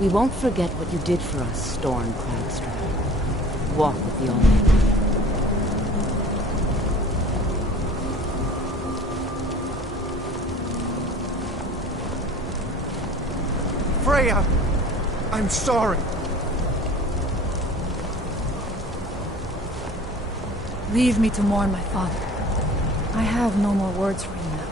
We won't forget what you did for us, Storm Cragstrap. Walk with the Almighty. Freya! I'm sorry. Leave me to mourn my father. I have no more words for you now.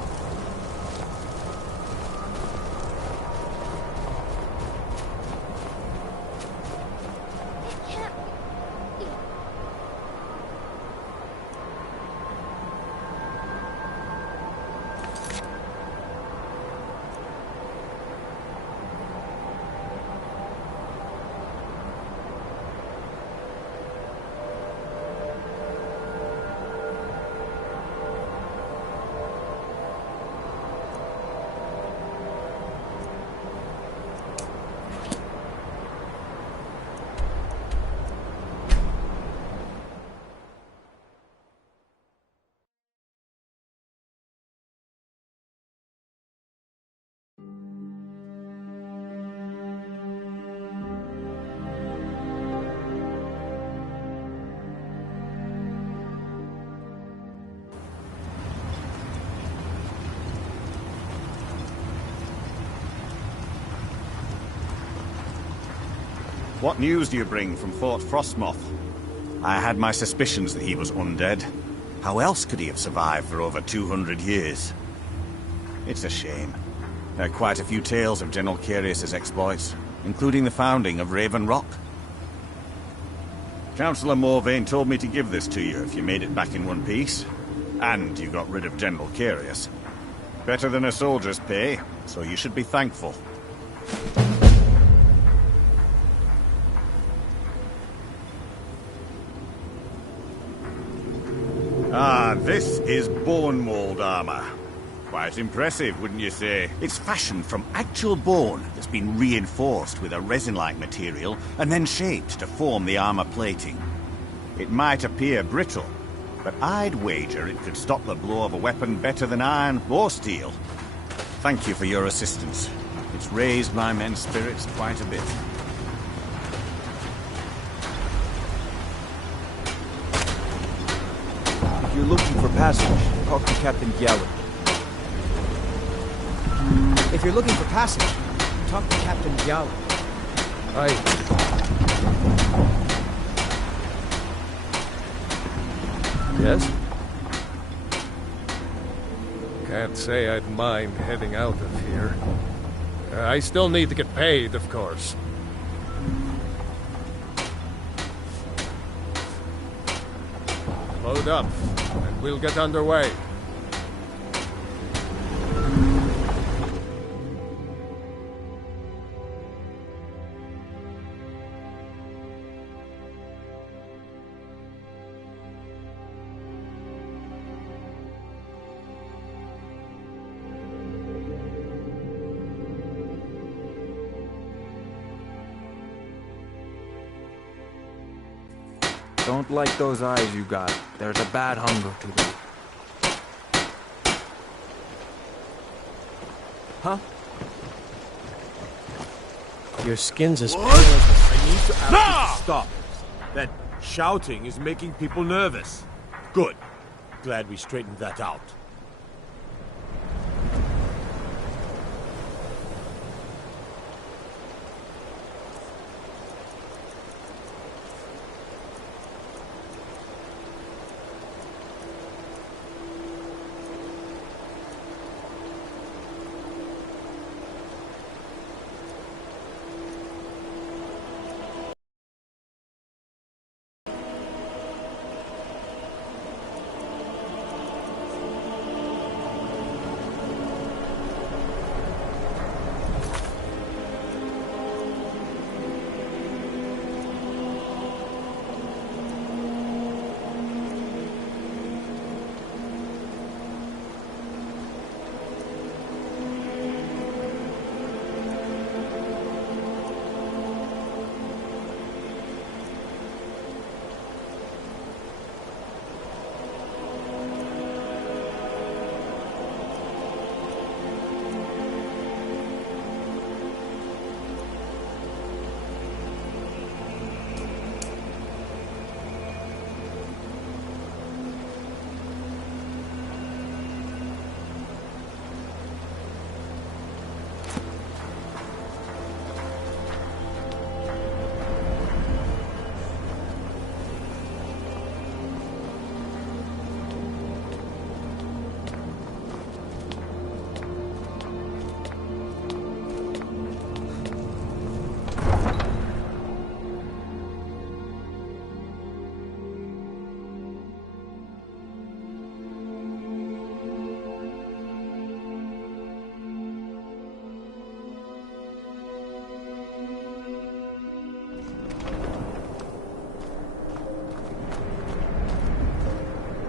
What news do you bring from Fort Frostmoth? I had my suspicions that he was undead. How else could he have survived for over 200 years? It's a shame. There are quite a few tales of General Carius's exploits, including the founding of Raven Rock. Councillor Morvain told me to give this to you if you made it back in one piece. And you got rid of General Carius. Better than a soldier's pay, so you should be thankful. Ah, this is bone mold armor. Quite impressive, wouldn't you say? It's fashioned from actual bone that's been reinforced with a resin-like material and then shaped to form the armor plating. It might appear brittle, but I'd wager it could stop the blow of a weapon better than iron or steel. Thank you for your assistance. It's raised my men's spirits quite a bit. If you're looking for passage, talk to Captain Gallagher. If you're looking for passage, talk to Captain Gallagher. Aye. Yes? Can't say I'd mind heading out of here. I still need to get paid, of course. Load up, and we'll get underway. Don't like those eyes you got. There's a bad hunger to them. Huh? Your skin's as pale What? as the... I need to ask you to stop. That shouting is making people nervous. Good. Glad we straightened that out.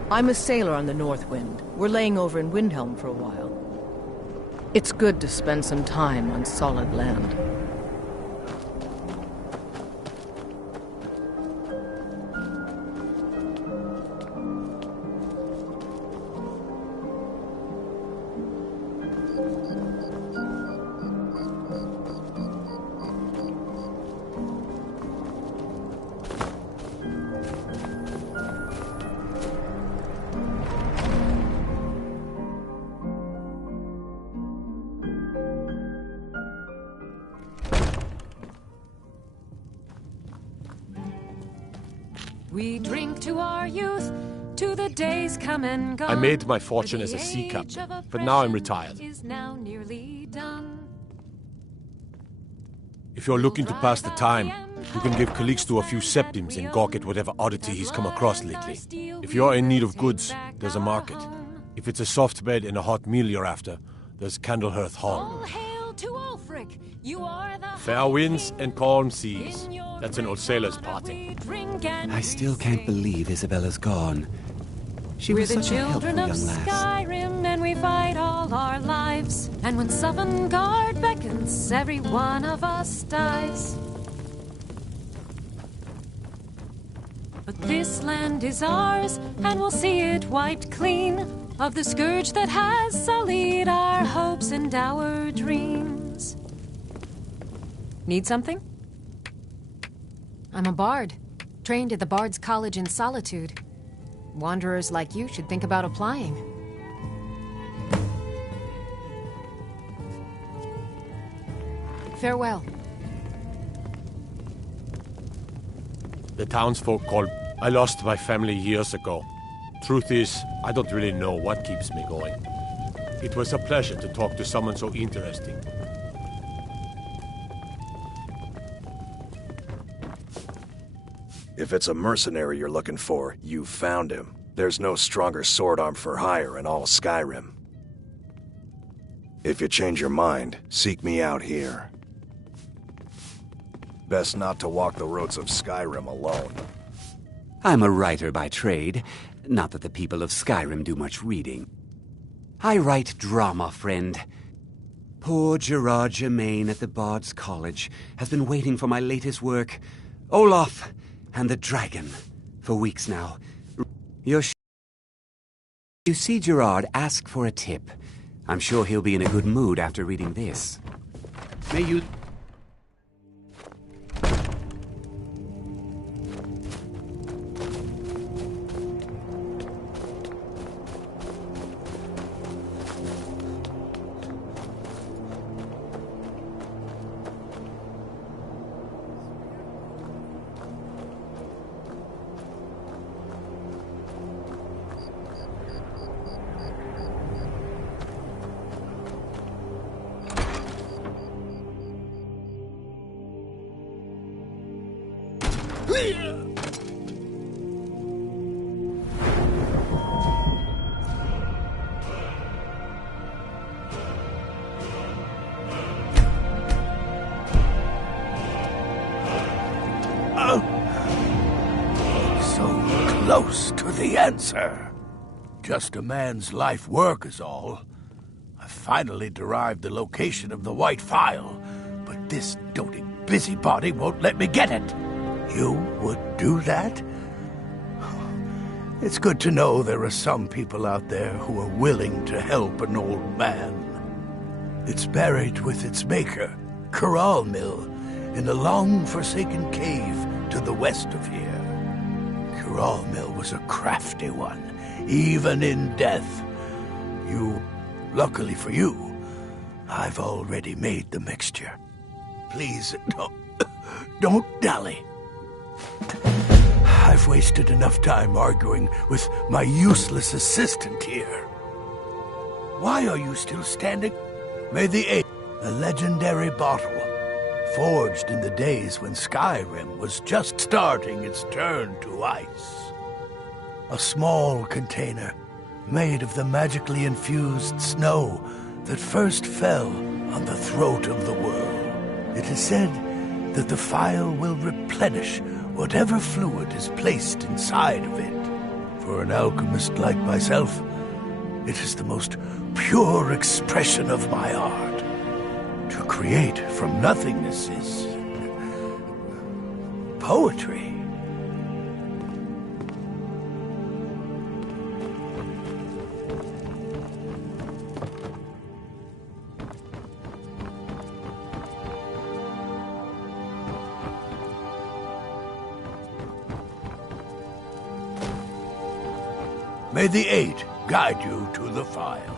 I'm a sailor on the North Wind. We're laying over in Windhelm for a while. It's good to spend some time on solid land. We drink to our youth, to the days come and gone. I made my fortune as a sea captain, but now I'm retired. Is now nearly done. If you're looking to pass the time, you can give Calixto a few septims and gawk at whatever oddity he's come across lately. If you're in need of goods, there's a market. If it's a soft bed and a hot meal you're after, there's Candlehearth Hall. All hail to Ulfric, you are the Fair winds and calm seas. That's an old sailor's party. I still can't believe Isabella's gone. She was such a helpful young lass. We're the children of Skyrim, and we fight all our lives. And when Sovngarde beckons, every one of us dies. But this land is ours, and we'll see it wiped clean of the scourge that has sullied our hopes and our dreams. Need something? I'm a bard, trained at the Bard's College in Solitude. Wanderers like you should think about applying. Farewell. The townsfolk call. I lost my family years ago. Truth is, I don't really know what keeps me going. It was a pleasure to talk to someone so interesting. If it's a mercenary you're looking for, you've found him. There's no stronger sword arm for hire in all Skyrim. If you change your mind, seek me out here. Best not to walk the roads of Skyrim alone. I'm a writer by trade. Not that the people of Skyrim do much reading. I write drama, friend. Poor Gerard Germain at the Bard's College has been waiting for my latest work, Olaf and the Dragon, for weeks now. You see Gerard, ask for a tip. I'm sure he'll be in a good mood after reading this. May you... Close to the answer. Just a man's life work is all. I finally derived the location of the White Phial, but this doting busybody won't let me get it. You would do that? It's good to know there are some people out there who are willing to help an old man. It's buried with its maker, Coralmill, in a long-forsaken cave to the west of here. Coralmill was a crafty one, even in death. Luckily for you, I've already made the mixture. Please, don't dally. I've wasted enough time arguing with my useless assistant here. Why are you still standing? May the eighth, a legendary bottle, forged in the days when Skyrim was just starting its turn to ice. A small container made of the magically infused snow that first fell on the throat of the world. It is said that the phial will replenish whatever fluid is placed inside of it. For an alchemist like myself, it is the most pure expression of my art. To create from nothingness is poetry. May the 8 guide you to the file.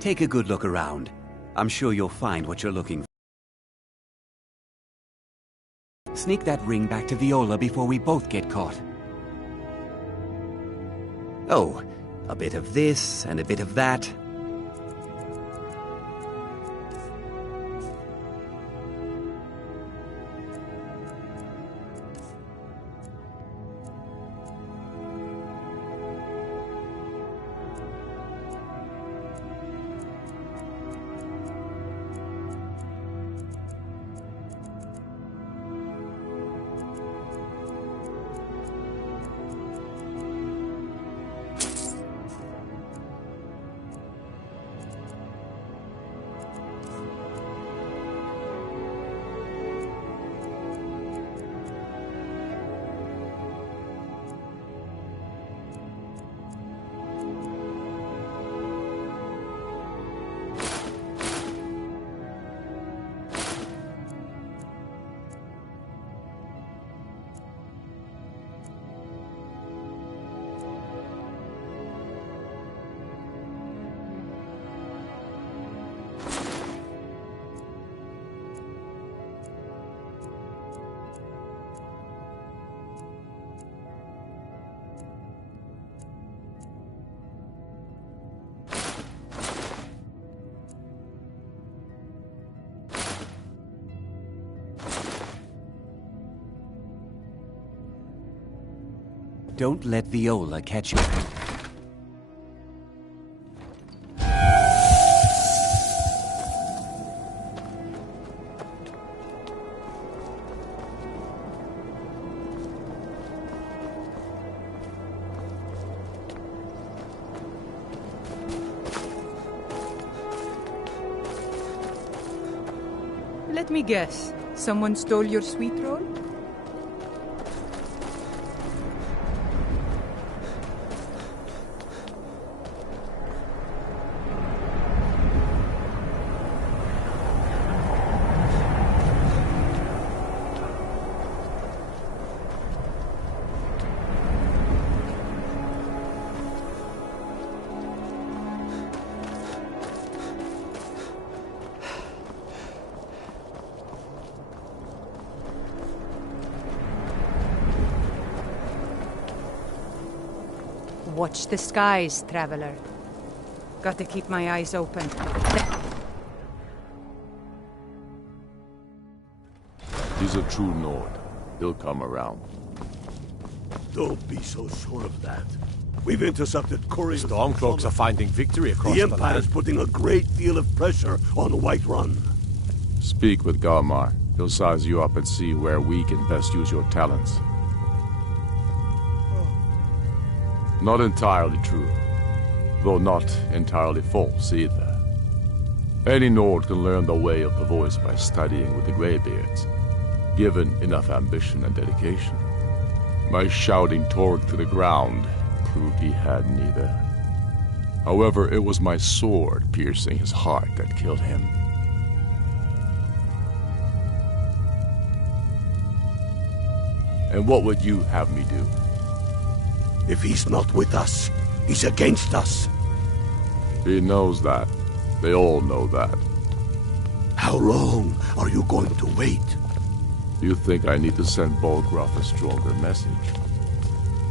Take a good look around. I'm sure you'll find what you're looking for. Sneak that ring back to Viola before we both get caught. Oh, a bit of this and a bit of that. Don't let Viola catch you. Let me guess. Someone stole your sweet roll? Watch the skies, traveler. Got to keep my eyes open. He's a true Nord. He'll come around. Don't be so sure of that. We've intercepted couriers. Stormcloaks are finding victory across the the Empire is land. putting a great deal of pressure on Whiterun. Speak with Galmar. He'll size you up and see where we can best use your talents. Not entirely true, though not entirely false either. Any Nord can learn the way of the voice by studying with the Greybeards, given enough ambition and dedication. My shouting Torg to the ground proved he had neither. However, it was my sword piercing his heart that killed him. And what would you have me do? If he's not with us, he's against us. He knows that. They all know that. How long are you going to wait? You think I need to send Bolgraf a stronger message?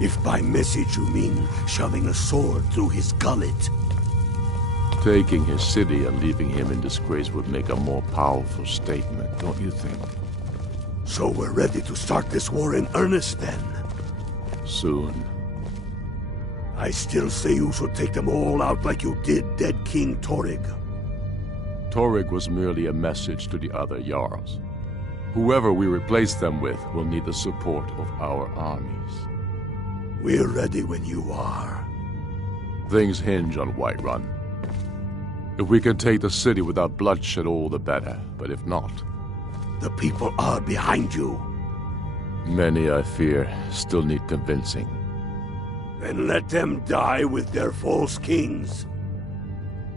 If by message you mean shoving a sword through his gullet. Taking his city and leaving him in disgrace would make a more powerful statement, don't you think? So we're ready to start this war in earnest then? Soon. I still say you should take them all out like you did dead King Torrig. Torrig was merely a message to the other Jarls. Whoever we replace them with will need the support of our armies. We're ready when you are. Things hinge on Whiterun. If we can take the city without bloodshed, all the better. But if not... The people are behind you. Many, I fear, still need convincing. Then let them die with their false kings.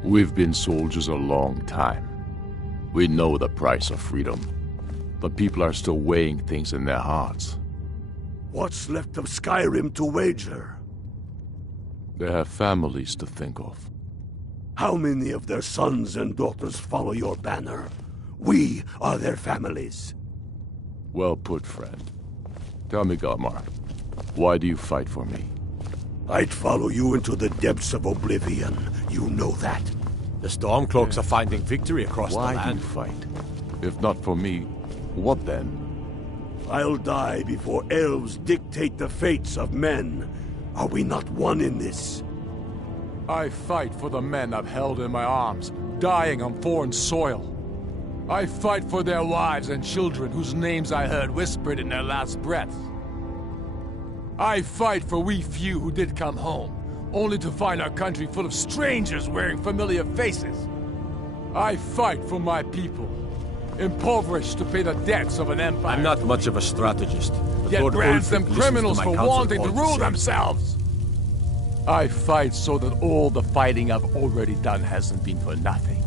We've been soldiers a long time. We know the price of freedom. But people are still weighing things in their hearts. What's left of Skyrim to wager? They have families to think of. How many of their sons and daughters follow your banner? We are their families. Well put, friend. Tell me, Galmar, why do you fight for me? I'd follow you into the depths of oblivion. You know that. The Stormcloaks are finding victory across Why the land. do you fight? If not for me, what then? I'll die before elves dictate the fates of men. Are we not one in this? I fight for the men I've held in my arms, dying on foreign soil. I fight for their wives and children whose names I heard whispered in their last breaths. I fight for we few who did come home, only to find our country full of strangers wearing familiar faces. I fight for my people, impoverished to pay the debts of an empire. I'm not much of a strategist. But Yet Lord brands Ulfric them listens criminals to my for counsel wanting to all the rule same. themselves. I fight so that all the fighting I've already done hasn't been for nothing.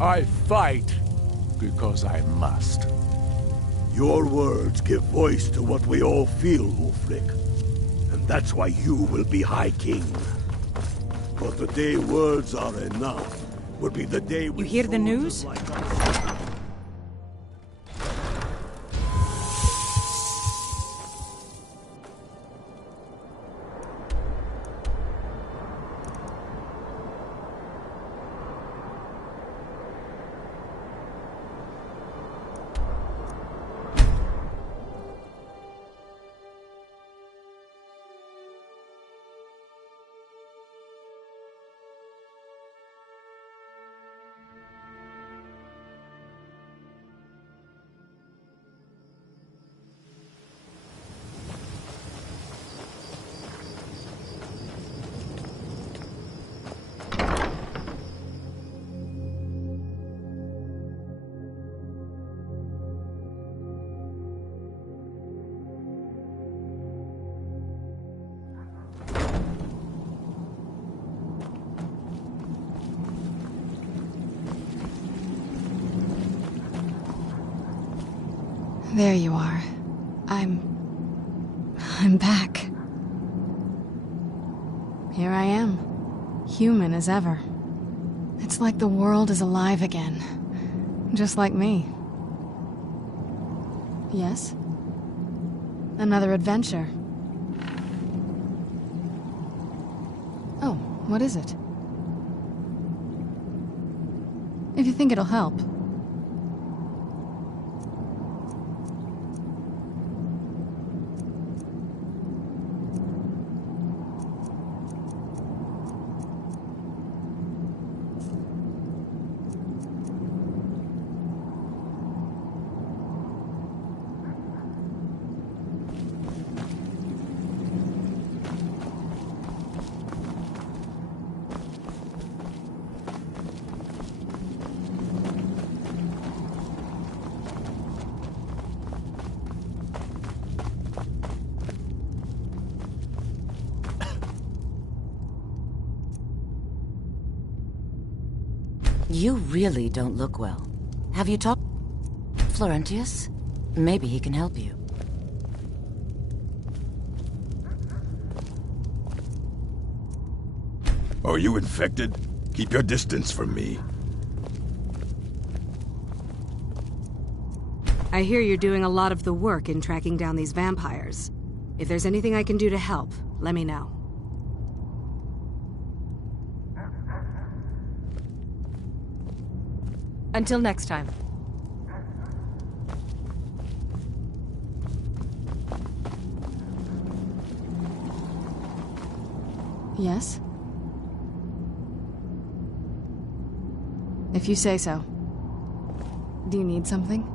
I fight because I must. Your words give voice to what we all feel, Ulfric. And that's why you will be High King. But the day words are enough will be the day we... You hear the news? There you are. I'm back. Here I am, human as ever. It's like the world is alive again. Just like me. Yes? Another adventure. Oh, what is it? If you think it'll help. You really don't look well. Have you talked to Florentius? Maybe he can help you. Are you infected? Keep your distance from me. I hear you're doing a lot of the work in tracking down these vampires. If there's anything I can do to help, let me know. Until next time. Yes? If you say so. Do you need something?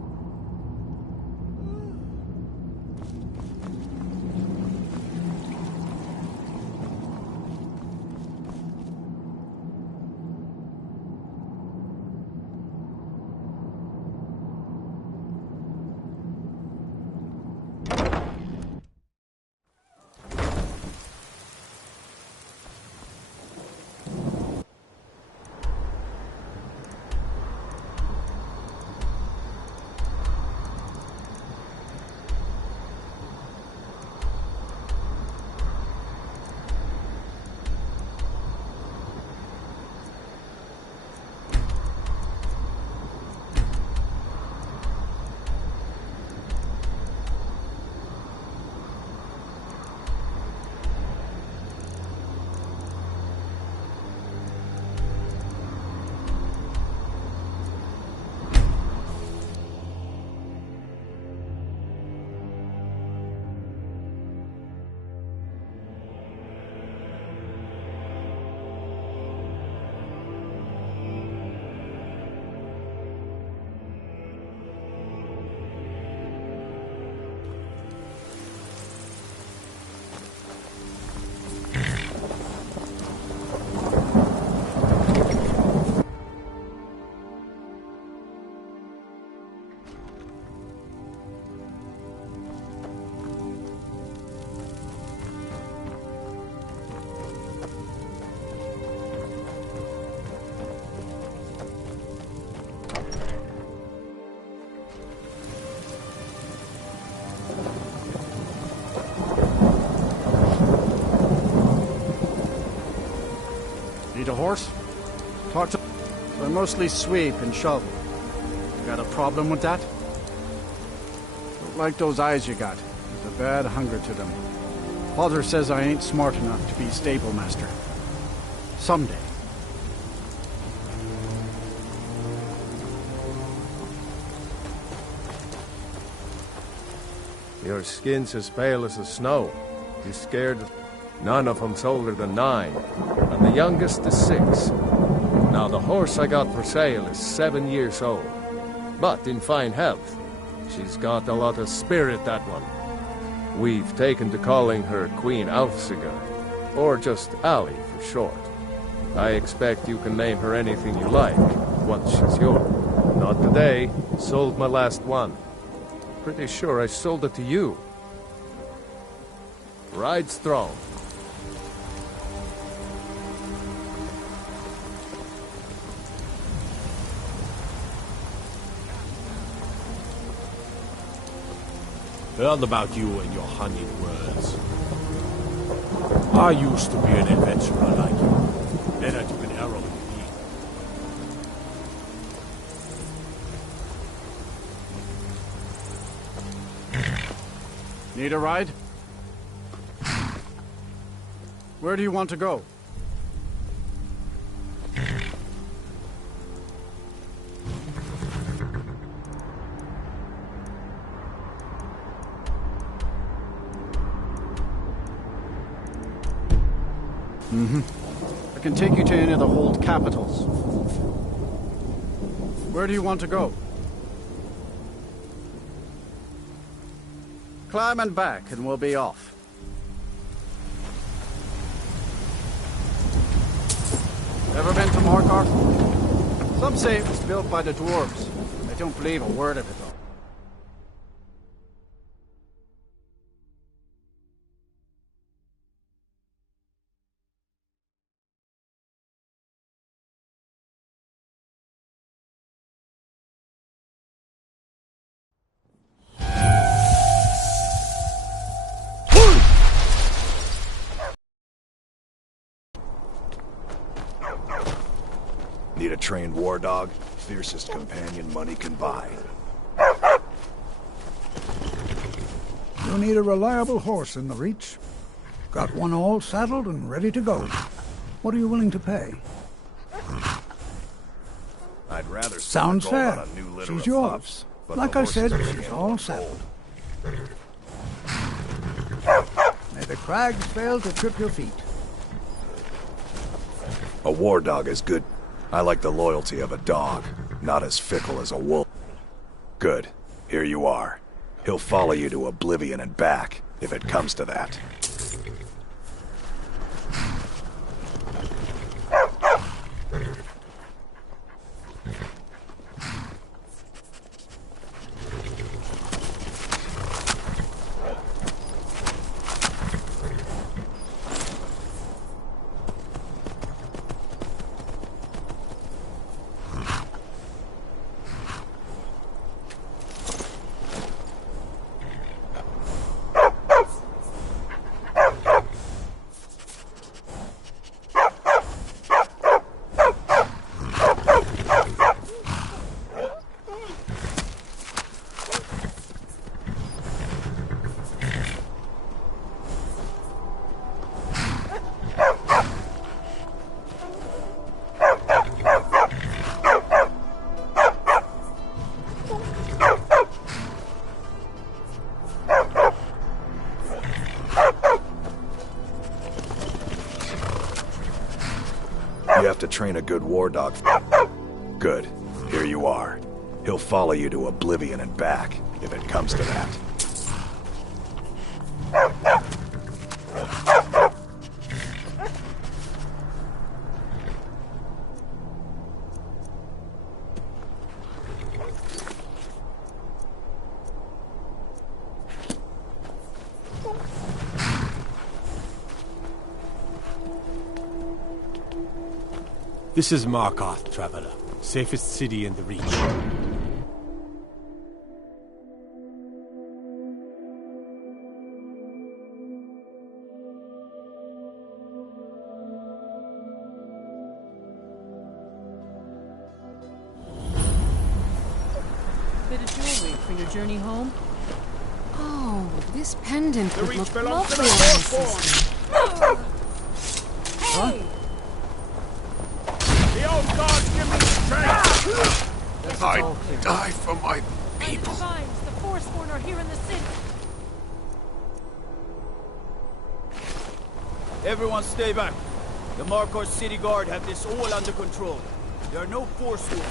Need a horse? Talk to... They're mostly sweep and shovel. You got a problem with that? Don't like those eyes you got. There's a bad hunger to them. Father says I ain't smart enough to be stable master. Someday. Your skin's as pale as the snow. You scared? None of them's older than 9, and the youngest is 6. Now the horse I got for sale is 7 years old, but in fine health. She's got a lot of spirit, that one. We've taken to calling her Queen Alfsigar, or just Allie for short. I expect you can name her anything you like, once she's yours. Not today. Sold my last one. Pretty sure I sold it to you. Ride strong. Heard about you and your honeyed words. I used to be an adventurer like you. Then I took an arrow in the knee. Need a ride? Where do you want to go? I can take you to any of the hold capitals. Where do you want to go? Climb and back, and we'll be off. Ever been to Markarth? Some say it was built by the dwarves. I don't believe a word of it, though. Need a trained war dog? Fiercest companion money can buy. You need a reliable horse in the Reach. Got one all saddled and ready to go. What are you willing to pay? I'd rather Sounds spend gold fair. on a new litter She's of yours. pups, but Like the I horses said, are she's getting all saddled. May the crags fail to trip your feet. A war dog is good. I like the loyalty of a dog, not as fickle as a wolf. Good. Here you are. He'll follow you to oblivion and back, if it comes to that. You have to train a good war dog. Good. Here you are. He'll follow you to oblivion and back, if it comes to that. This is Markarth, Traveler. Safest city in the Reach. Bit of jewelry for your journey home? Oh, this pendant The would Reach look belongs to lovely the on my Firstborn. sister. Hey! The old gods give me strength! I die for my people. The Firstborn are here in the city. Everyone stay back. The Markarth City Guard have this all under control. There are no Forsworn.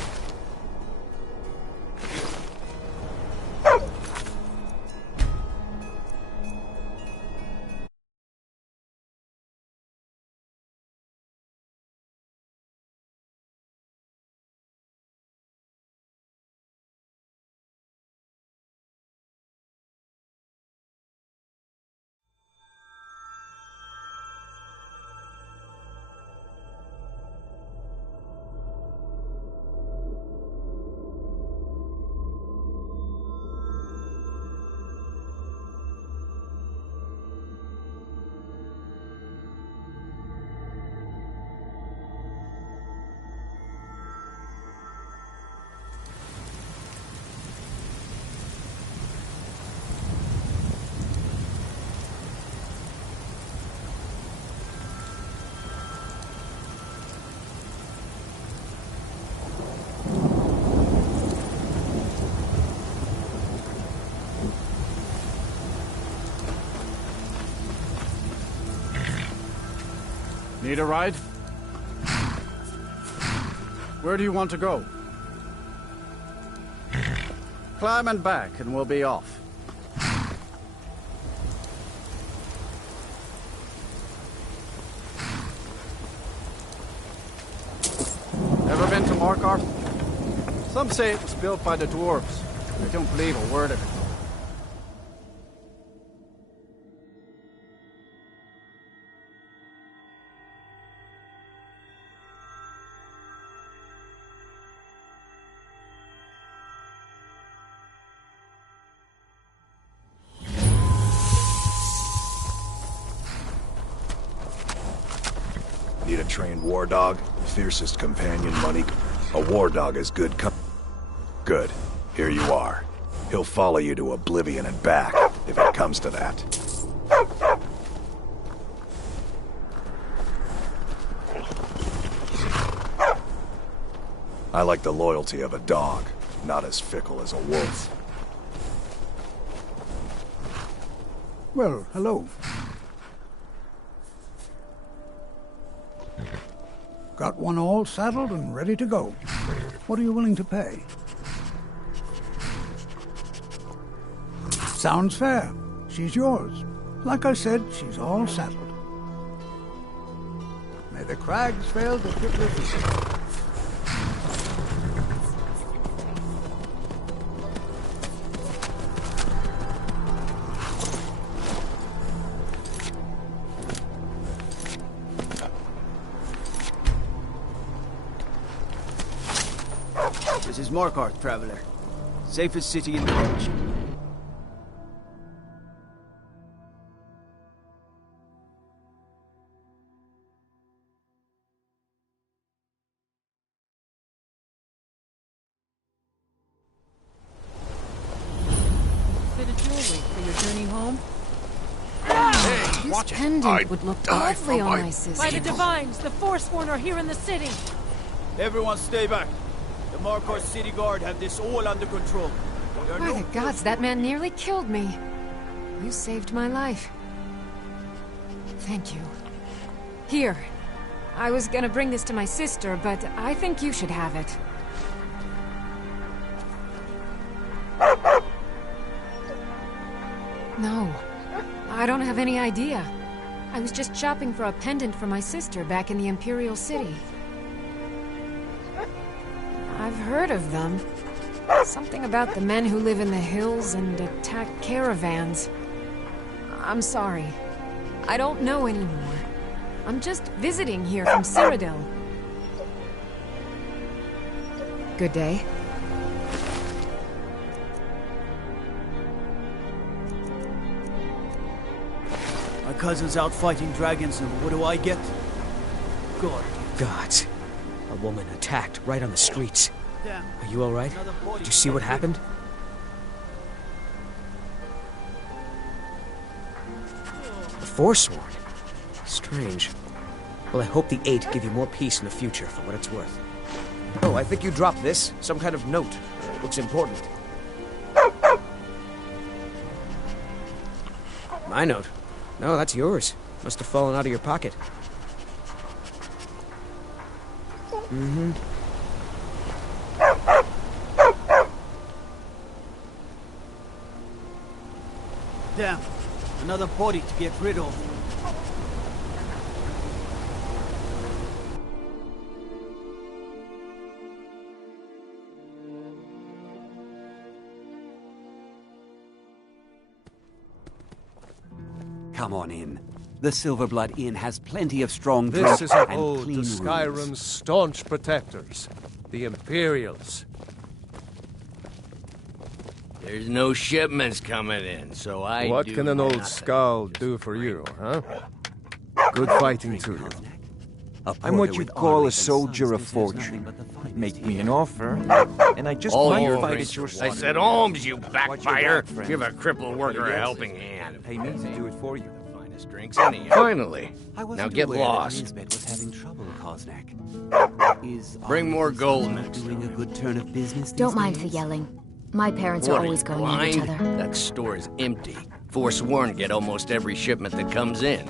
Need a ride? Where do you want to go? Climb and back, and we'll be off. Ever been to Markarth? Some say it was built by the dwarves. I don't believe a word of it. Need a trained war dog? Fiercest companion money? A war dog is good Good. Here you are. He'll follow you to oblivion and back, if it comes to that. I like the loyalty of a dog, not as fickle as a wolf. Well, hello. Got one all saddled and ready to go. What are you willing to pay? Sounds fair. She's yours. Like I said, she's all saddled. May the crags fail to fit your feet. This is Markarth, traveler. Safest city in the village. Bit of jewelry for your journey home? This watch it. pendant I'd would look die lovely for on my my sister. By the Divines, the Forsworn are here in the city. Everyone stay back. The Markarth City Guard have this all under control. There are By no the gods, that man nearly killed me. You saved my life. Thank you. Here. I was gonna bring this to my sister, but I think you should have it. No. I don't have any idea. I was just shopping for a pendant for my sister back in the Imperial City. I've heard of them. Something about the men who live in the hills and attack caravans. I'm sorry. I don't know anymore. I'm just visiting here from Cyrodiil. Good day. My cousin's out fighting dragons, and what do I get? God. Gods. A woman attacked right on the streets. Damn. Are you alright? Did you see what happened? The Forsworn? Strange. Well, I hope the Eight give you more peace in the future, for what it's worth. Oh, I think you dropped this. Some kind of note. Looks important. My note? No, that's yours. Must have fallen out of your pocket. Mm-hmm. Damn. Another body to get rid of. Come on in. The Silverblood Inn has plenty of strong This drink is an and ode clean to rooms. Skyrim's staunch protectors, the Imperials. There's no shipments coming in, so I What do can an old nothing. skull do for you, huh? Good fighting to you. I'm what you'd call a soldier of fortune. Make me an offer, and I just All might your fight face. at your I side. said alms, you backbiter. back, friend. Give a crippled worker Better a yet, helping hand. Pay me to do it for you. Finest drinks anyhow. Finally. Now get lost. Lisbeth was having trouble, Kosnak. Bring more gold next doing a good turn of business these Don't mind days? the yelling. My parents What are always you, going at each blind? other. That store is empty. Forsworn get almost every shipment that comes in.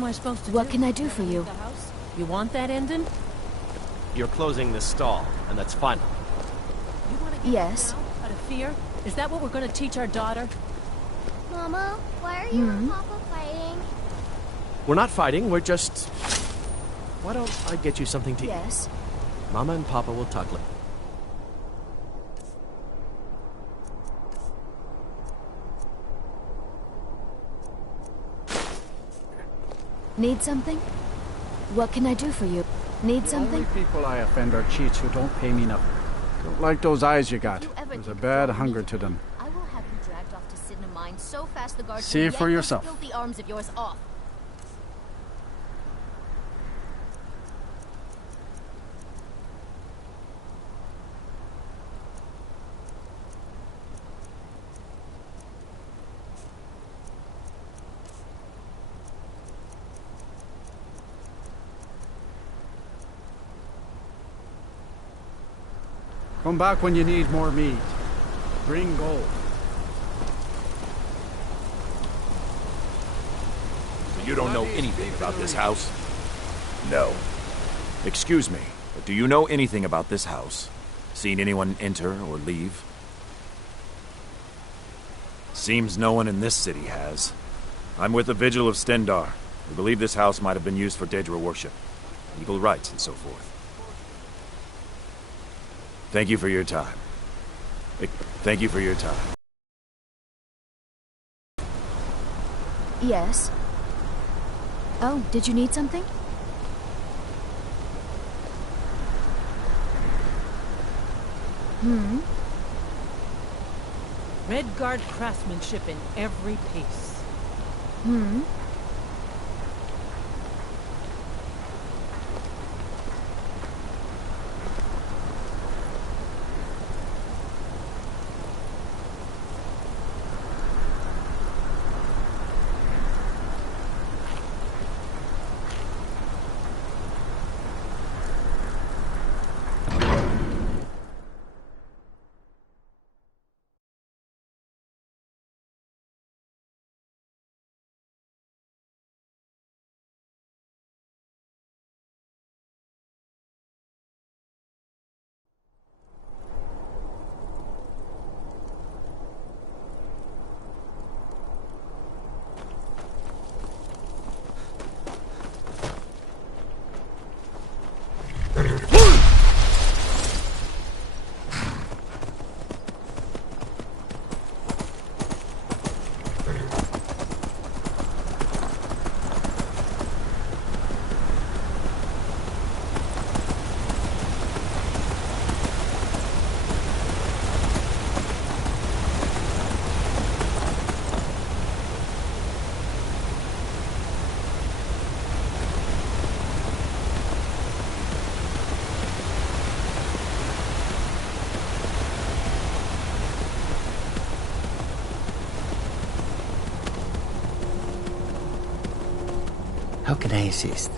am I supposed to do? What can I do for you? You want that ending? You're closing this stall, and that's final. You want to get Yes. out of fear? Is that what we're going to teach our daughter? Mama, why are you and Papa fighting? We're not fighting, we're just... Why don't I get you something to eat? Yes. Mama and Papa will talk later. Need something? What can I do for you? Need something? The only people I offend are cheats who don't pay me nothing. Don't like those eyes you got. There's a bad hunger to them. I will have you dragged off to sit in a mine so fast the guards See will it for yank yourself. those filthy arms of yours off. Come back when you need more meat. Bring gold. So you don't know anything about this house? No. Excuse me, but do you know anything about this house? Seen anyone enter or leave? Seems no one in this city has. I'm with the Vigil of Stendar. We believe this house might have been used for Daedra worship, evil rites, and so forth. Thank you for your time. Thank you for your time. Yes. Oh, did you need something? Redguard craftsmanship in every piece. How can I assist?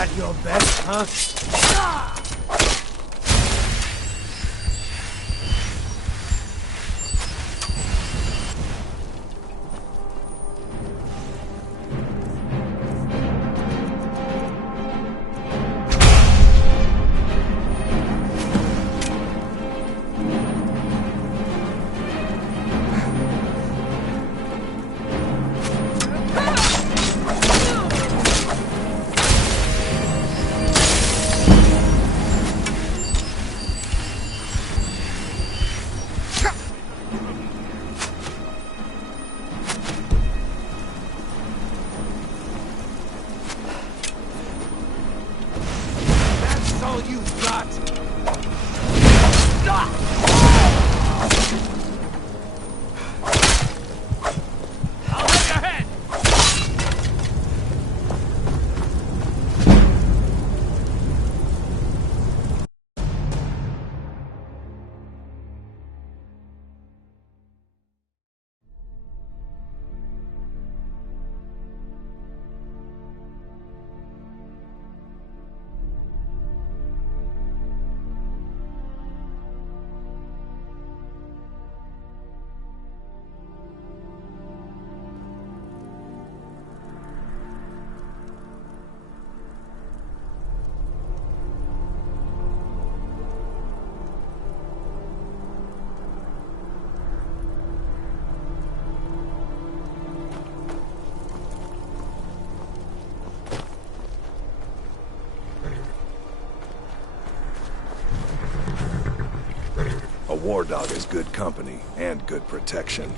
At your best, huh? A war dog is good company and good protection.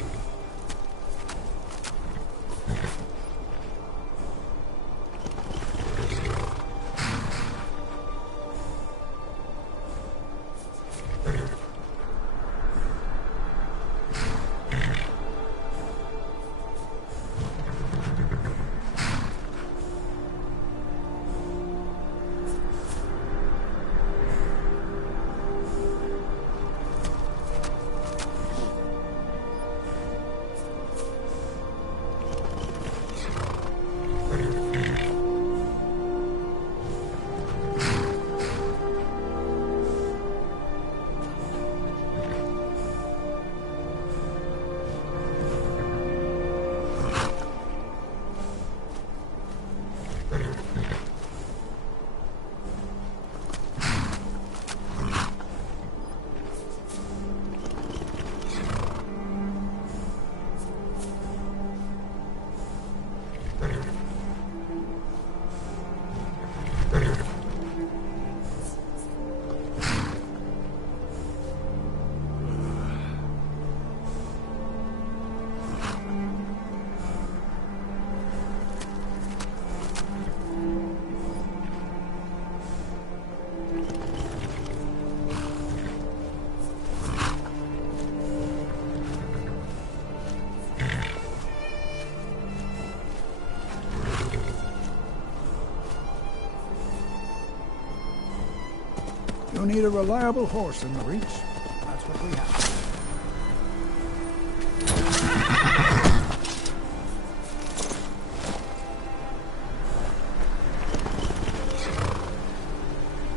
You need a reliable horse in the Reach. That's what we have.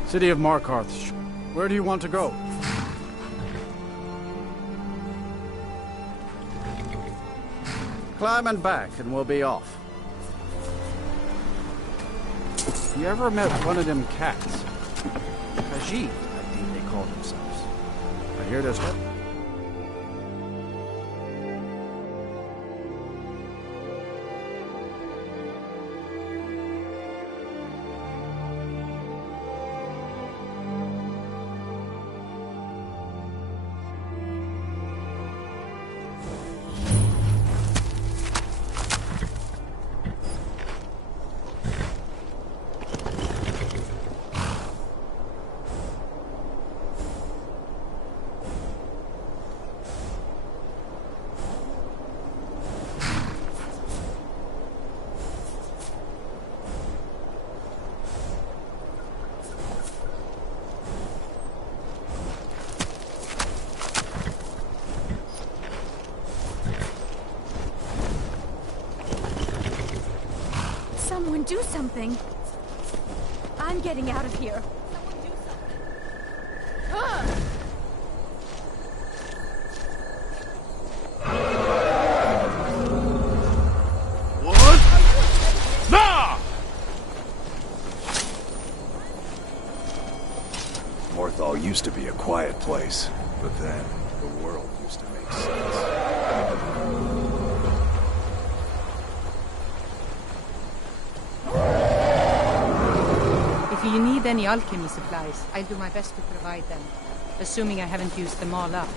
City of Markarth. Where do you want to go? Climb and back, and we'll be off. You ever met one of them cats? Khajiit, I think they call themselves. I hear there's... Someone do something. I'm getting out of here. Someone do something. What? Nah! Morthal used to be a quiet place, but then the world used to make sense. If you need any alchemy supplies, I'll do my best to provide them, assuming I haven't used them all up.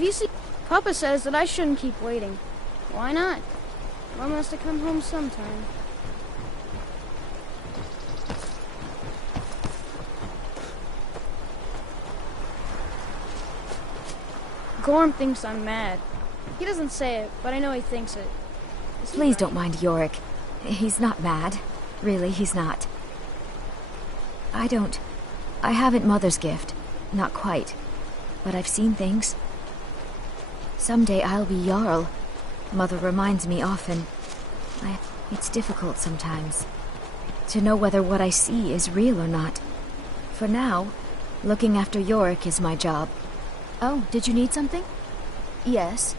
Have you seen... Papa says that I shouldn't keep waiting. Why not? Mom has to come home sometime. Gorm thinks I'm mad. He doesn't say it, but I know he thinks it. Please don't mind Yorick. He's not mad. Really, he's not. I haven't Mother's gift. Not quite. But I've seen things. Someday I'll be Jarl. Mother reminds me often. It's difficult sometimes to know whether what I see is real or not. For now, looking after Yorick is my job. Oh, did you need something? Yes.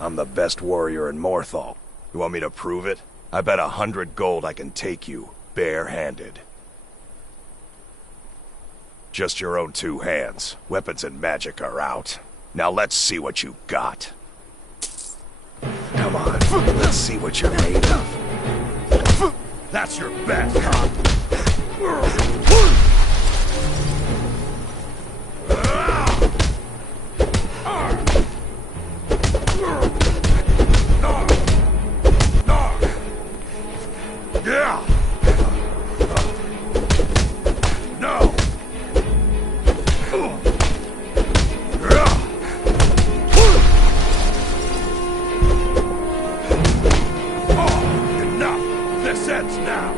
I'm the best warrior in Morthal. You want me to prove it? I bet 100 gold I can take you, bare-handed. Just your own 2 hands. Weapons and magic are out. Now let's see what you got. Come on, let's see what you're made of. That's your best, huh? Yeah! No! Enough! This ends now!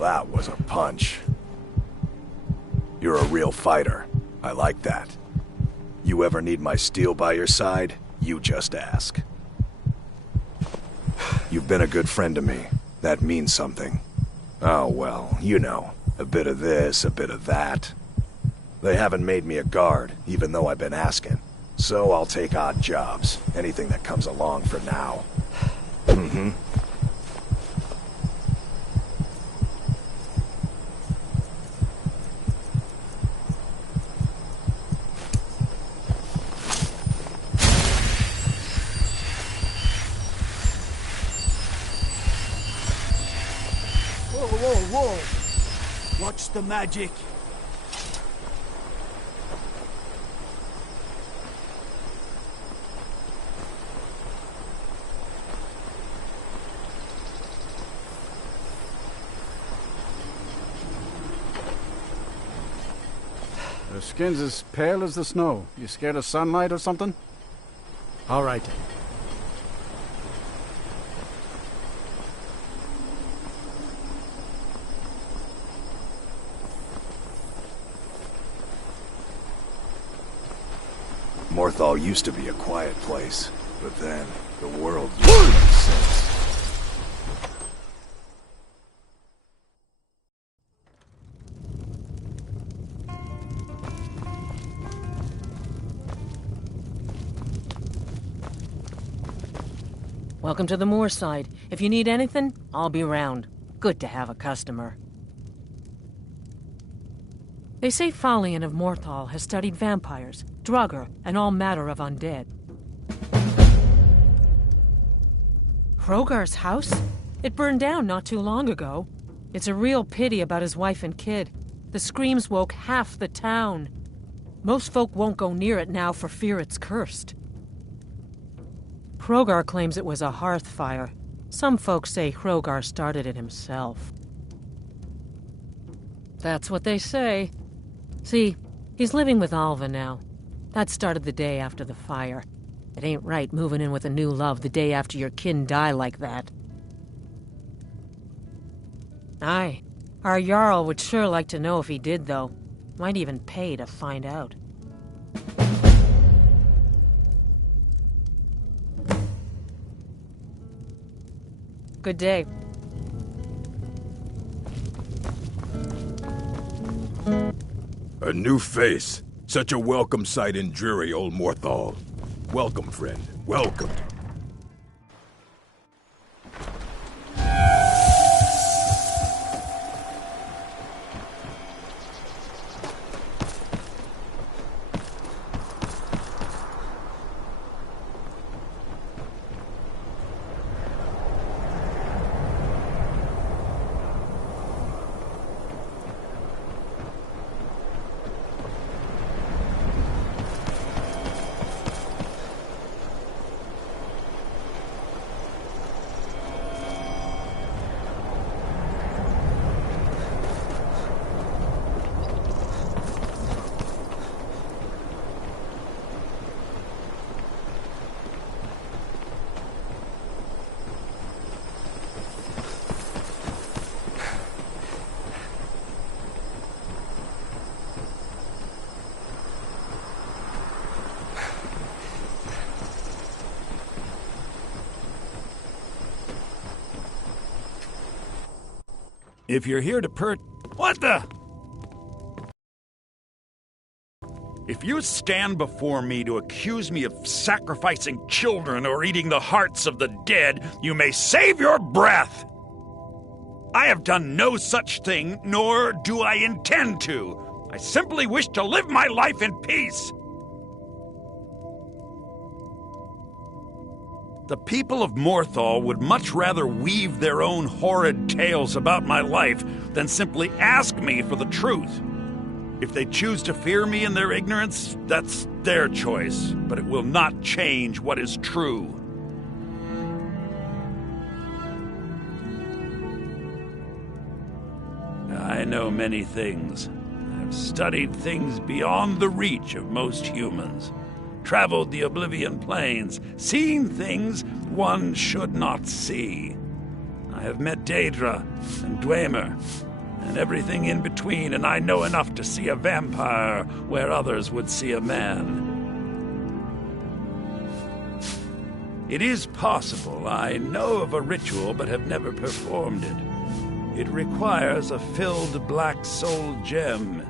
That was a punch. You're a real fighter. I like that. You ever need my steel by your side, you just ask. You've been a good friend to me. That means something. Oh, well, you know. A bit of this, a bit of that. They haven't made me a guard, even though I've been asking. So I'll take odd jobs. Anything that comes along for now. Mm-hmm. Whoa! Watch the magic. Their skin's as pale as the snow. You scared of sunlight or something? All right. Morthal used to be a quiet place, but then the world used to make sense. Welcome to the Moorside. If you need anything, I'll be round. Good to have a customer. They say Falion of Morthal has studied vampires, Draugr, and all matter of undead. Hrogar's house? It burned down not too long ago. It's a real pity about his wife and kid. The screams woke half the town. Most folk won't go near it now for fear it's cursed. Hrogar claims it was a hearth fire. Some folks say Hrogar started it himself. That's what they say. See, he's living with Alva now. That started the day after the fire. It ain't right moving in with a new love the day after your kin die like that. Aye. Our Jarl would sure like to know if he did, though. Might even pay to find out. Good day. A new face. Such a welcome sight in dreary old Morthal. Welcome, friend. Welcome. If you're here to What the? If you stand before me to accuse me of sacrificing children or eating the hearts of the dead, you may save your breath! I have done no such thing, nor do I intend to. I simply wish to live my life in peace. The people of Morthal would much rather weave their own horrid tales about my life than simply ask me for the truth. If they choose to fear me in their ignorance, that's their choice, but it will not change what is true. I know many things. I've studied things beyond the reach of most humans. Traveled the Oblivion Plains, seen things one should not see. I have met Daedra and Dwemer, and everything in between, and I know enough to see a vampire where others would see a man. It is possible I know of a ritual but have never performed it. It requires a filled black soul gem.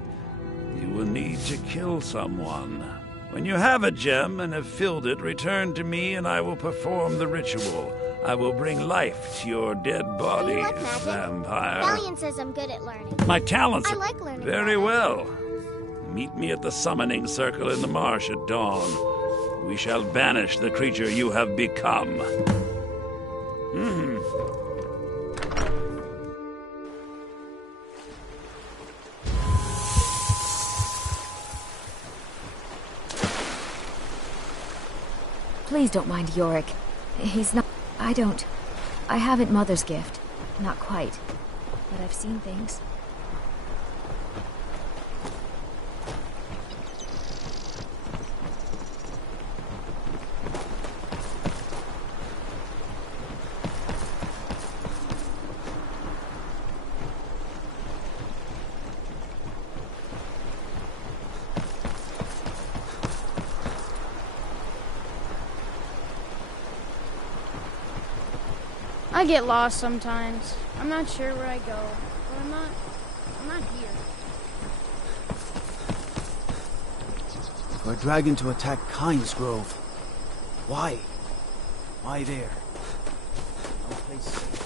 You will need to kill someone. When you have a gem and have filled it, return to me and I will perform the ritual. I will bring life to your dead body, vampire. Valiant says I'm good at learning. My talents I are like learning. Very well. Meet me at the summoning circle in the marsh at dawn. We shall banish the creature you have become. Please don't mind Yorick. He's not... I haven't Mother's gift. Not quite. But I've seen things. I get lost sometimes. I'm not sure where I go, but I'm not here. We're dragging to attack Kyne's Grove. Why? Why there? No place safe.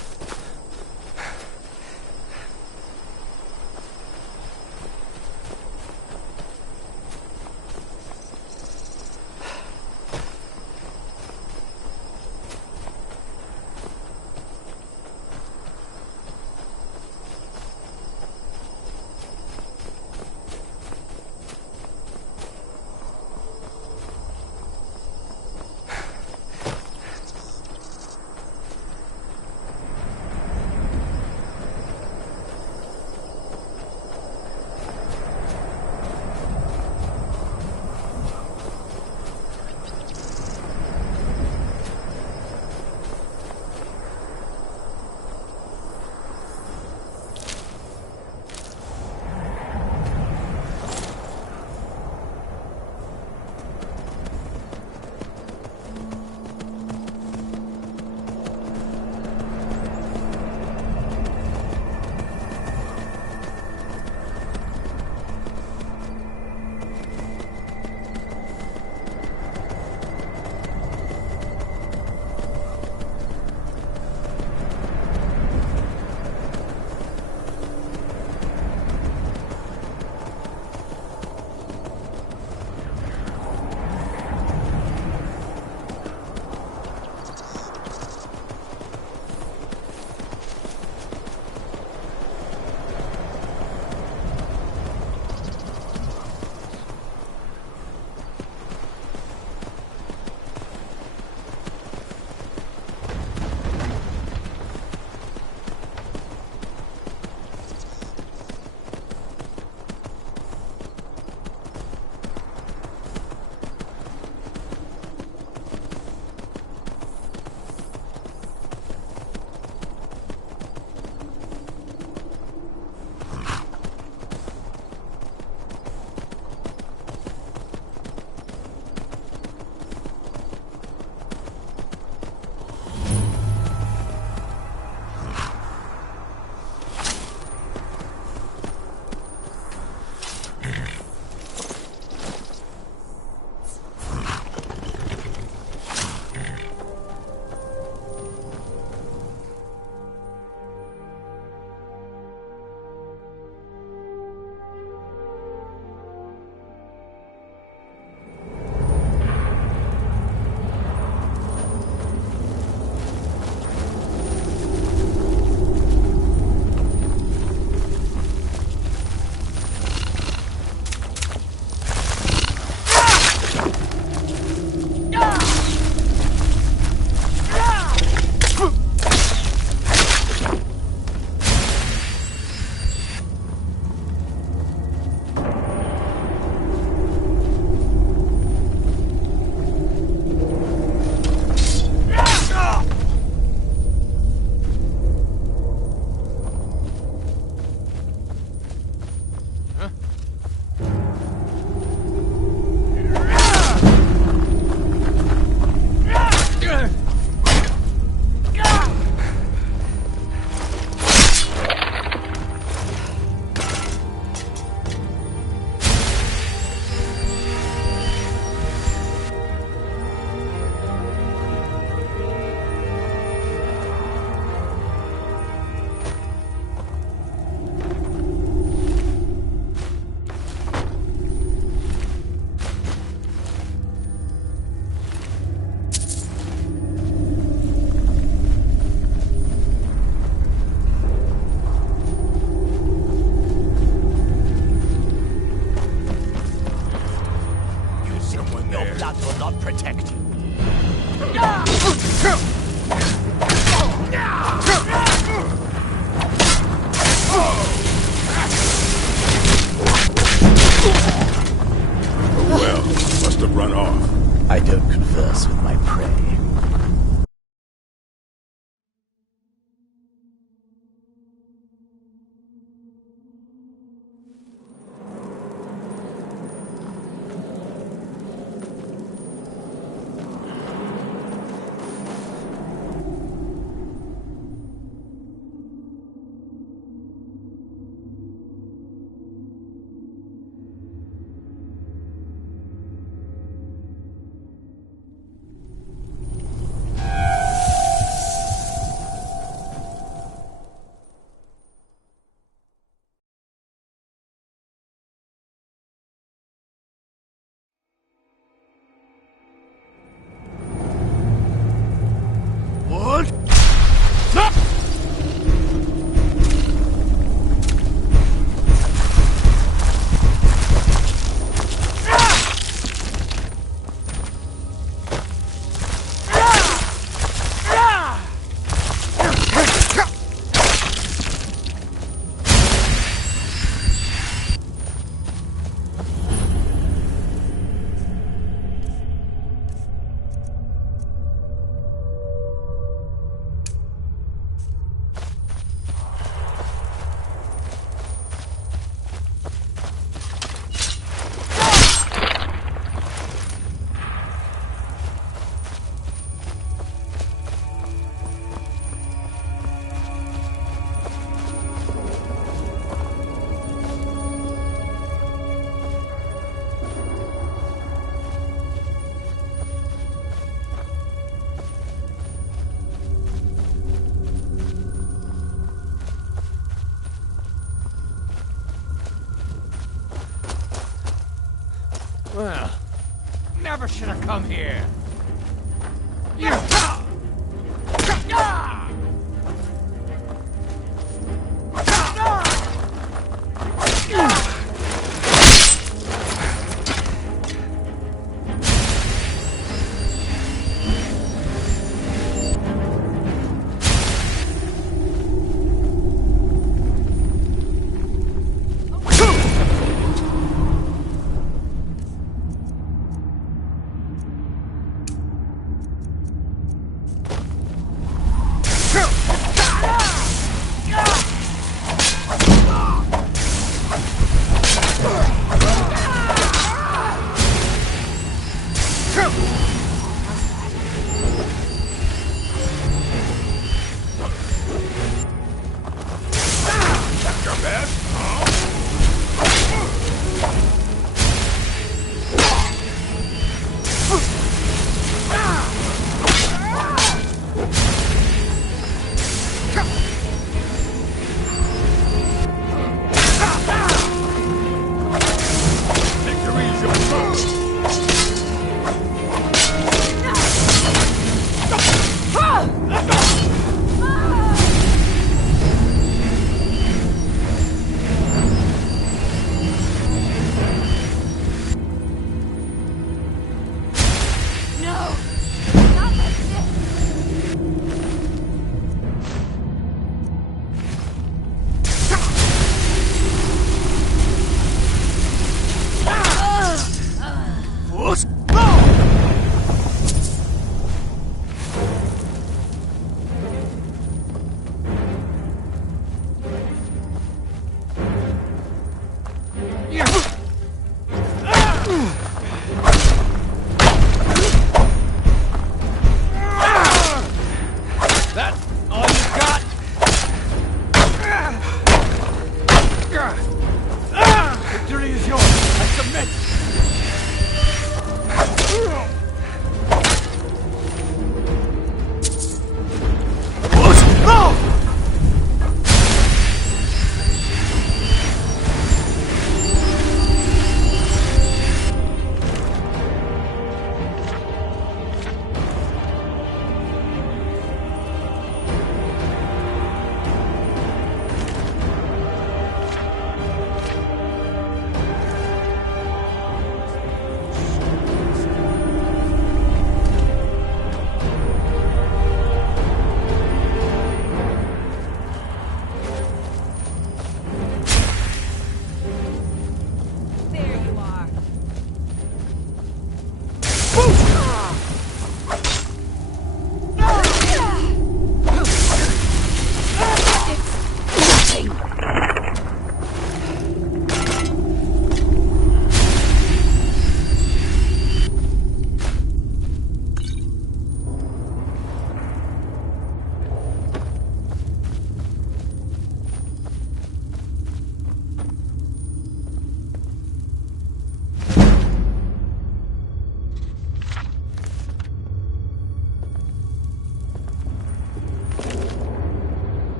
never should have come here.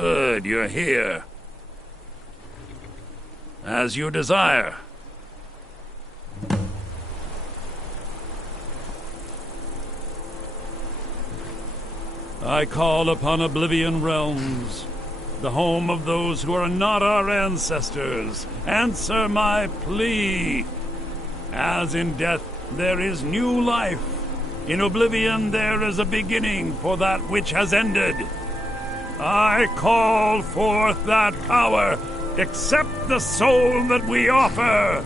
Good, you're here. As you desire. I call upon Oblivion Realms, the home of those who are not our ancestors. Answer my plea. As in death there is new life, in Oblivion there is a beginning for that which has ended. I call forth that power. Accept the soul that we offer.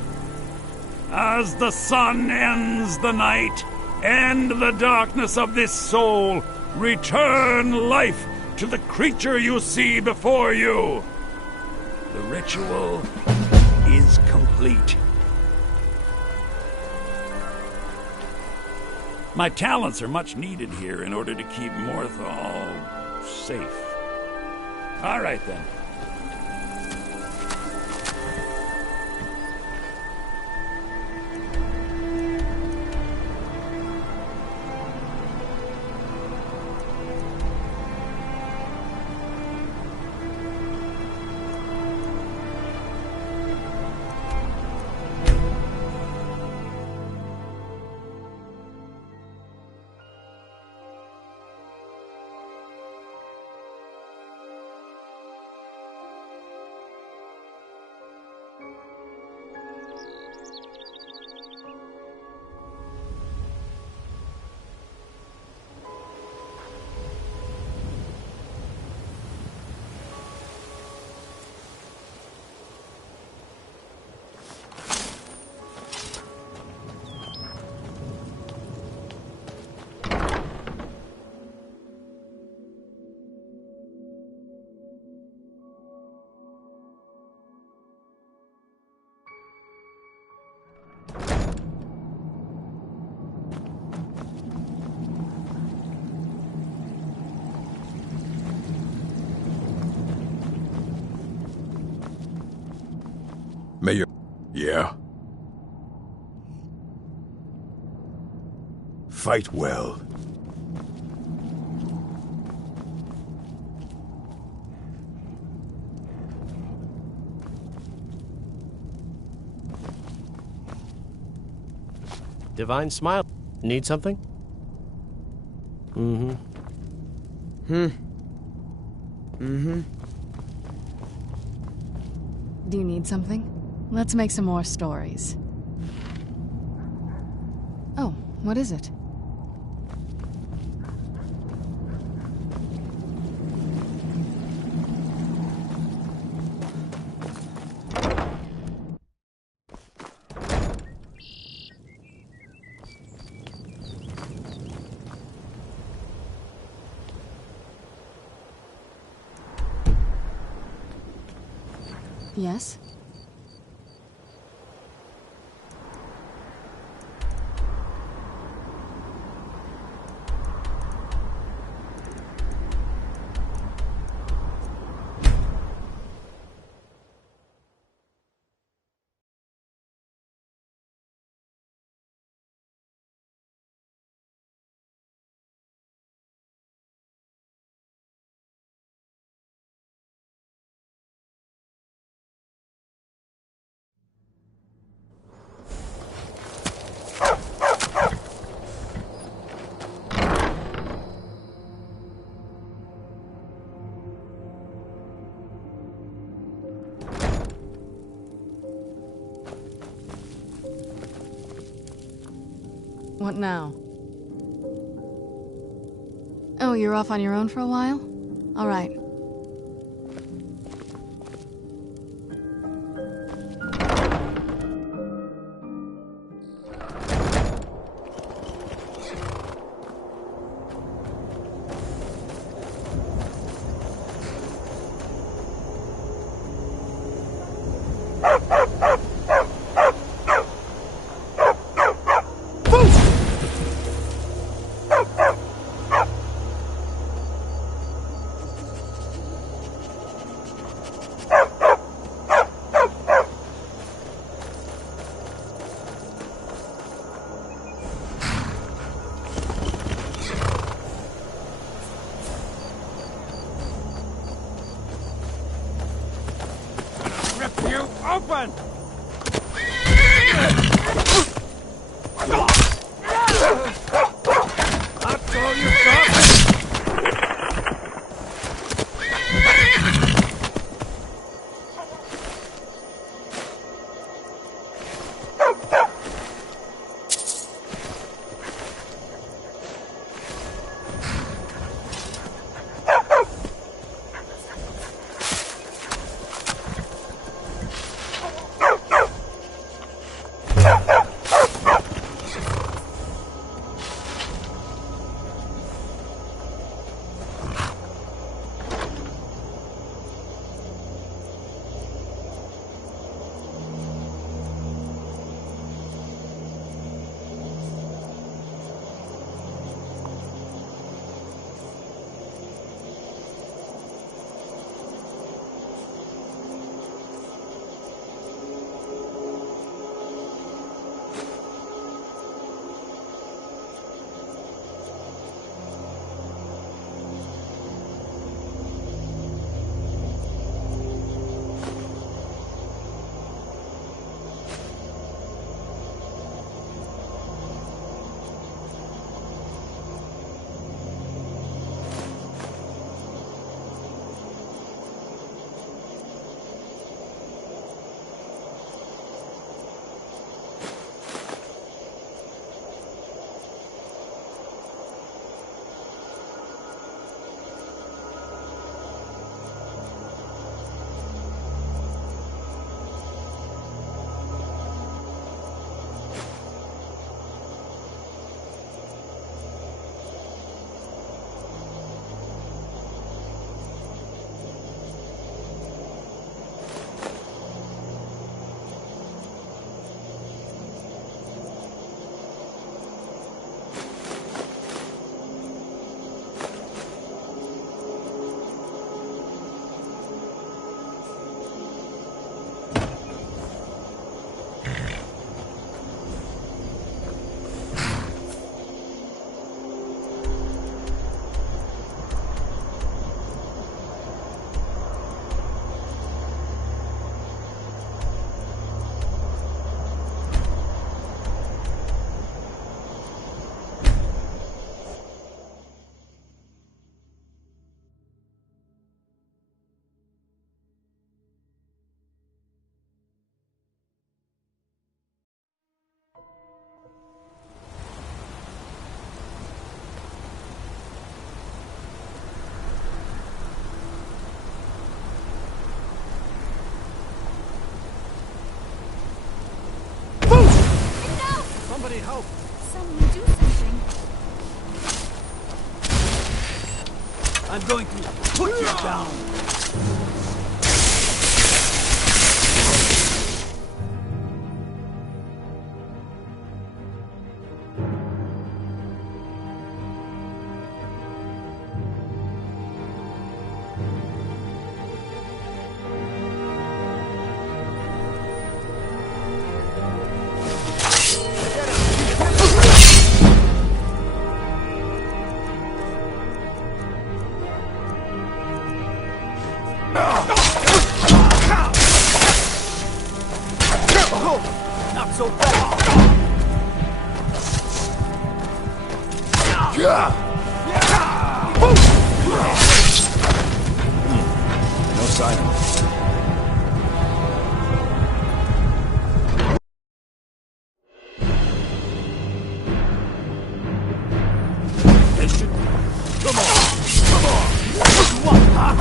As the sun ends the night, end the darkness of this soul. Return life to the creature you see before you. The ritual is complete. My talents are much needed here in order to keep Morthal safe. All right, then. Mayor. Yeah? Fight well. Divine Smile. Need something? Do you need something? Let's make some more stories. Oh, what is it? Yes? What now? Oh, you're off on your own for a while? All right. Open! That's all you got? Somebody help! Someone do something. I'm going to put you down! Not so fast! No sign of it. Come on! What, huh?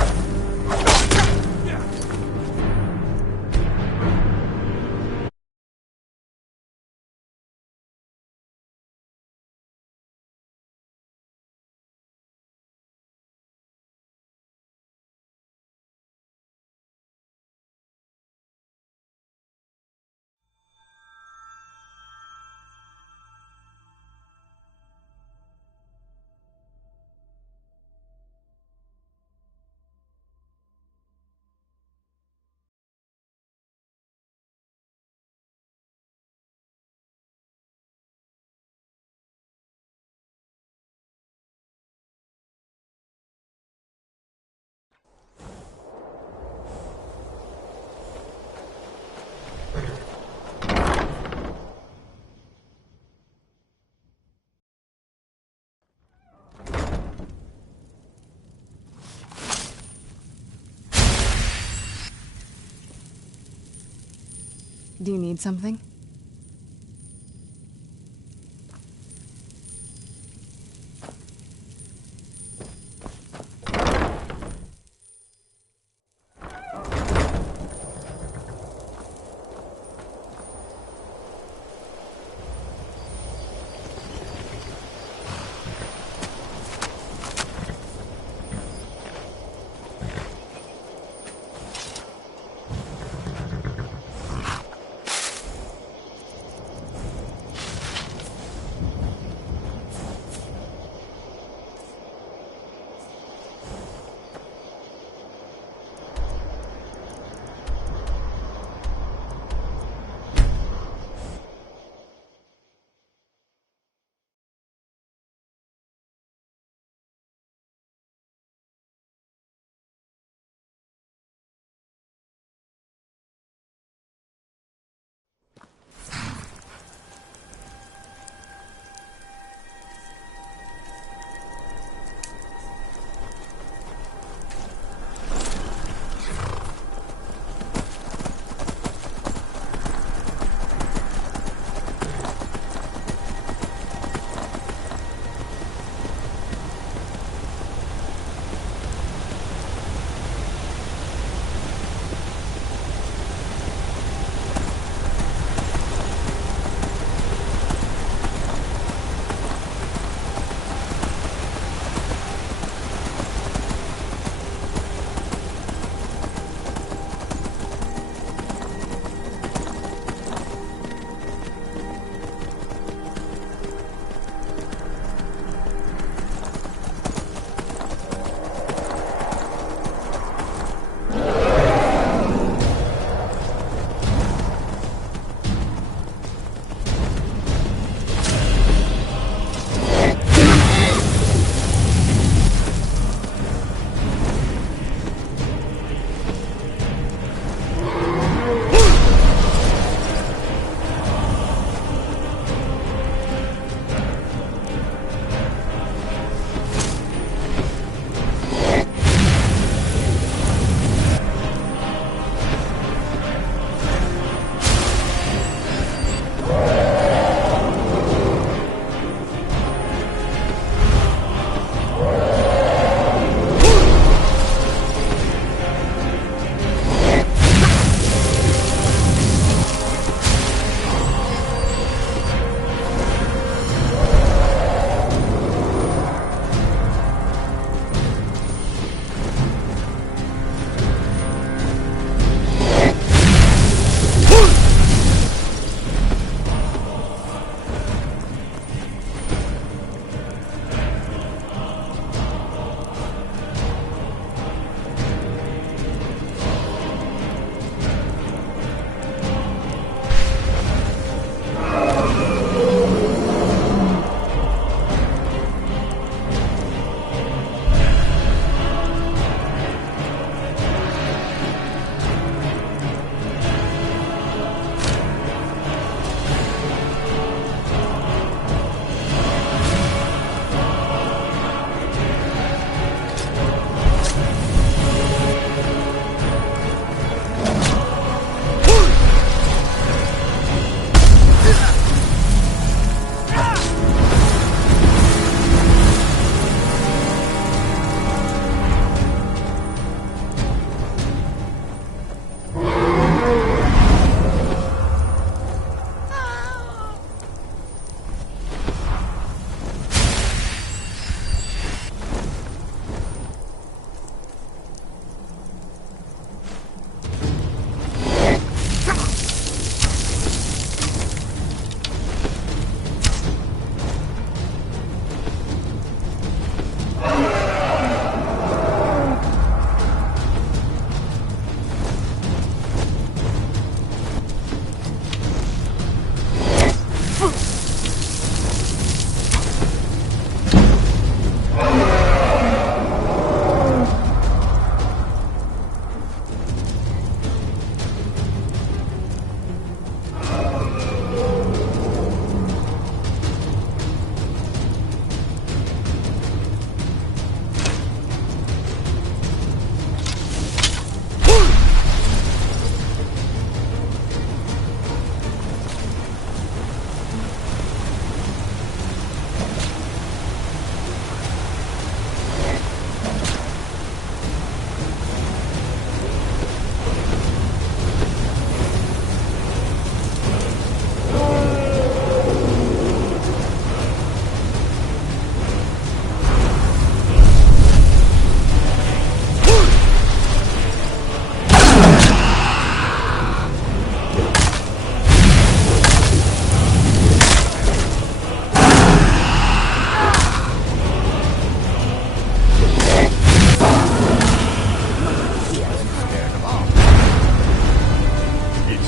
Do you need something?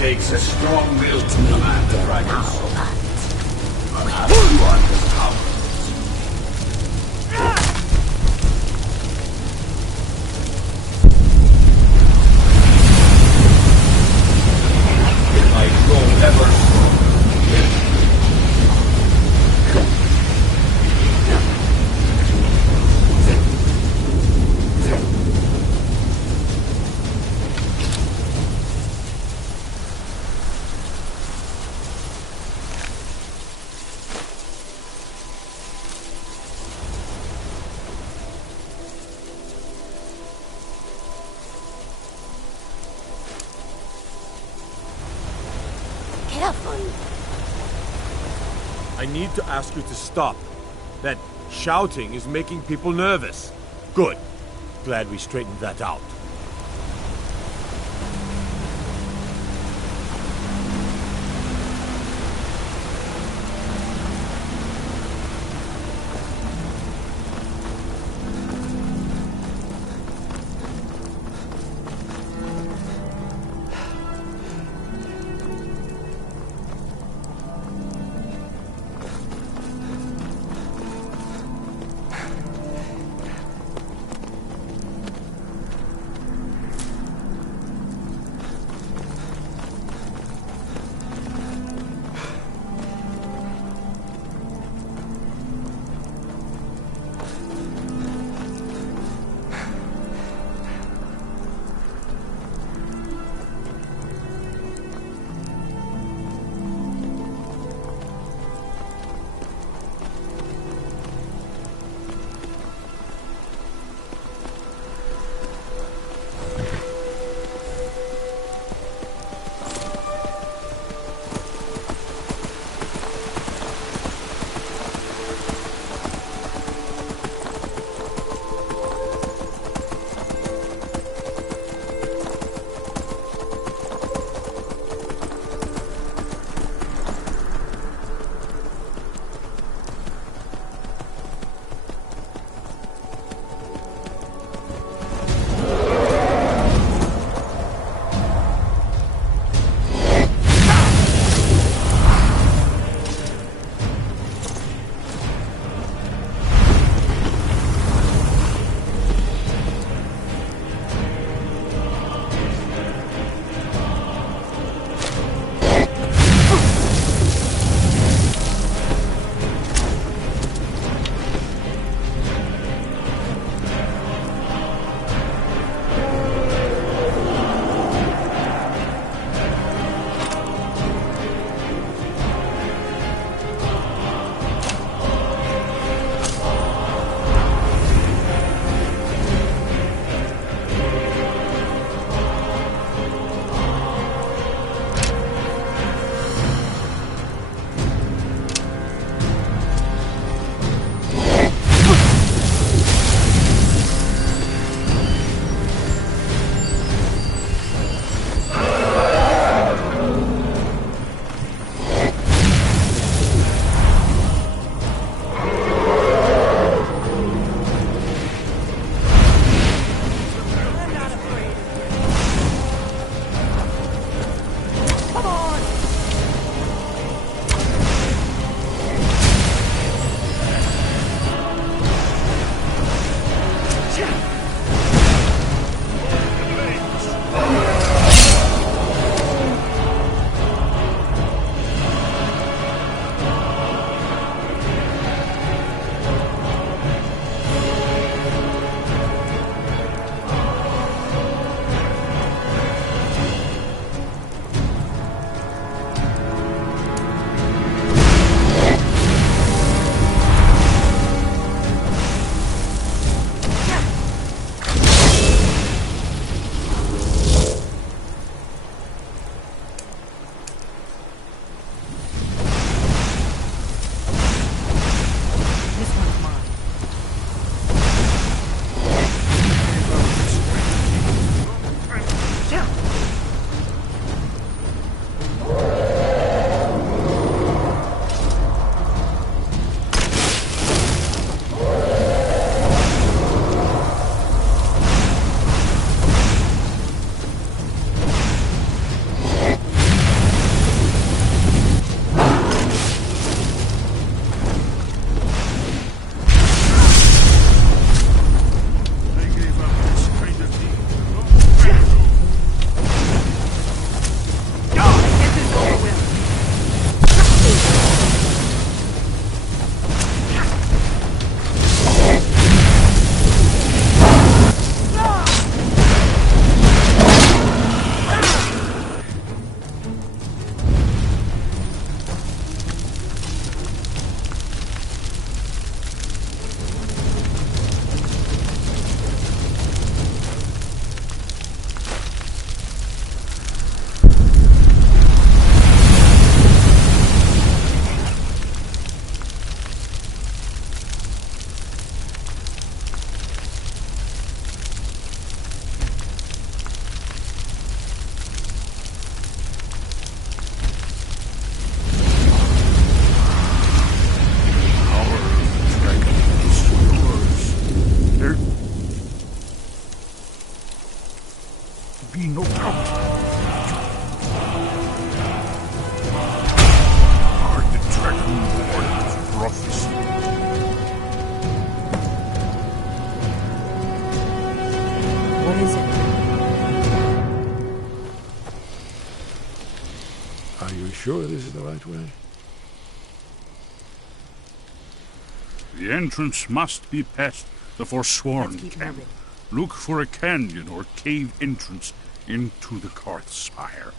takes a strong will to command the dragon soul. Perhaps you are his power. I grow ever stronger. I need to ask you to stop. That shouting is making people nervous. Good. Glad we straightened that out. Are you sure this is the right way? The entrance must be past the Forsworn camp. Look for a canyon or cave entrance into the Karth Spire.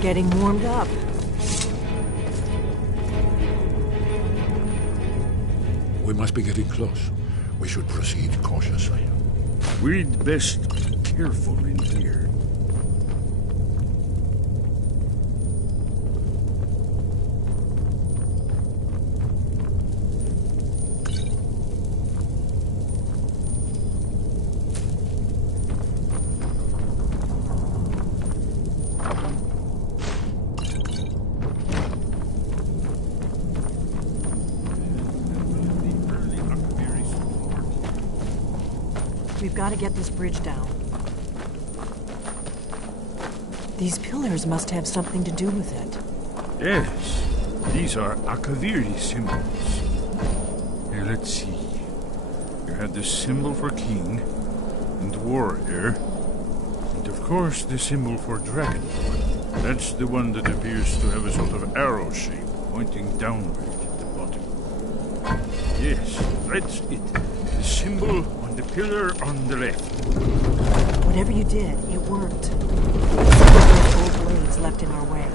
Getting warmed up. We must be getting close. We should proceed cautiously. We'd best be careful in here. We've got to get this bridge down. These pillars must have something to do with it. Yes, these are Akaviri symbols. Here, let's see. You have the symbol for king and warrior, and of course the symbol for dragon. That's the one that appears to have a sort of arrow shape pointing downward at the bottom. Yes, that's it. The symbol on the pillar on the left. Whatever you did, it worked. Those old blades left in our way.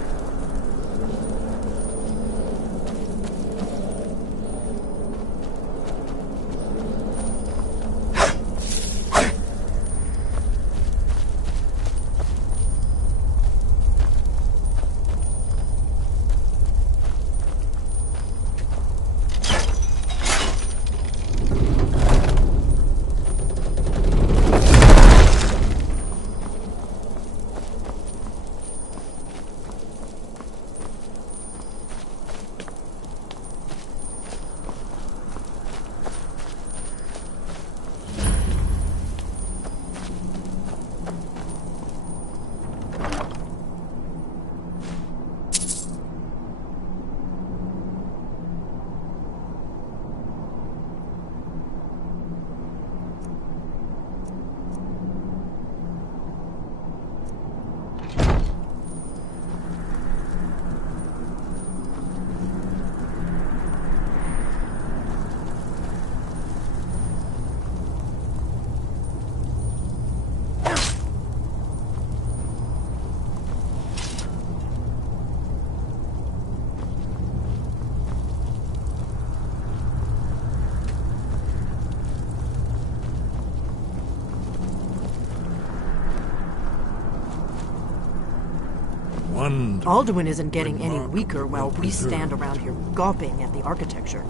Alduin isn't getting any weaker while we stand around here gawping at the architecture.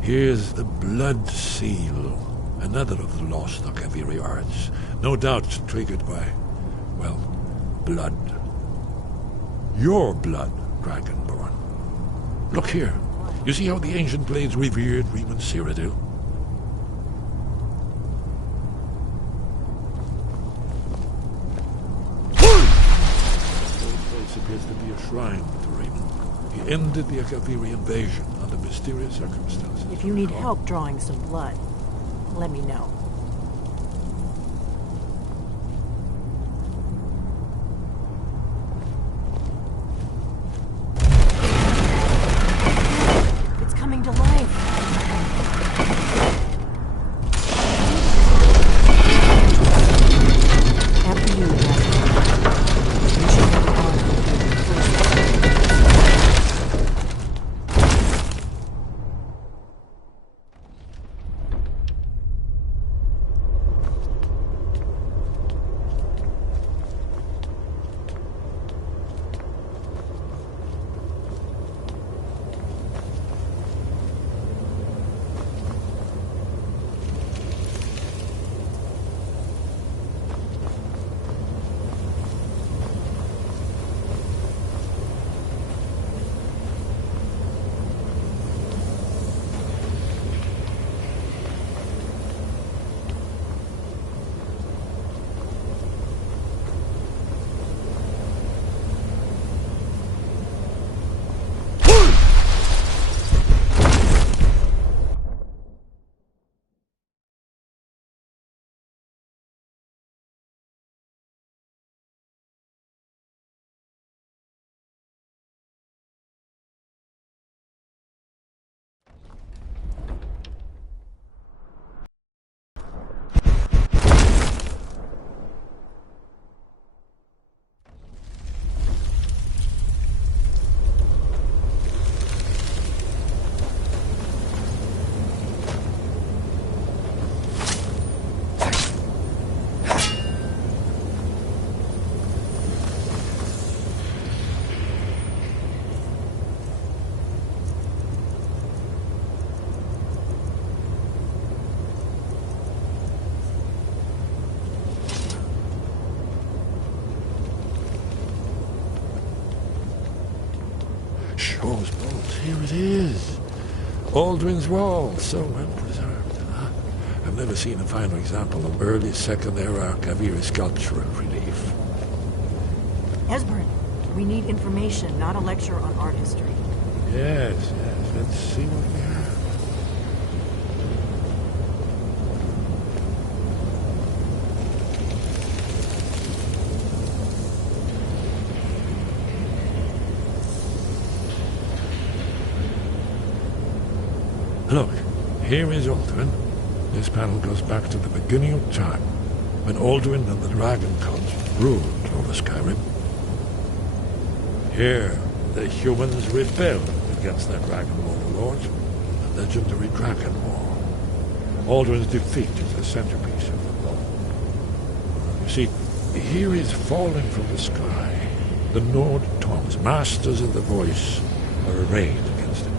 Here's the Blood Seal, another of the lost Akaviri arts. No doubt triggered by, well, blood. Your blood, Dragonborn. Look here. You see how the ancient blades revered Reman Cyrodiil? This place appears to be a shrine to Reman. He ended the Akaviri invasion under mysterious circumstances. If you need help drawing some blood, let me know. It's coming to life. After you, you should have the honor of being first. Shaw's bolt, here it is. Aldrin's Wall, so well preserved. I've never seen a finer example of early Second Era Kaviri sculptural relief. Esbern, we need information, not a lecture on art history. Yes, let's see what we have. Look, here is Alduin. This panel goes back to the beginning of time, when Alduin and the Dragon Cult ruled over Skyrim. Here, the humans rebelled against their dragon overlord, the legendary Dragon War. Alduin's defeat is the centerpiece of the law. You see, here is falling from the sky. The Nord Tongs, masters of the voice, are arrayed against him.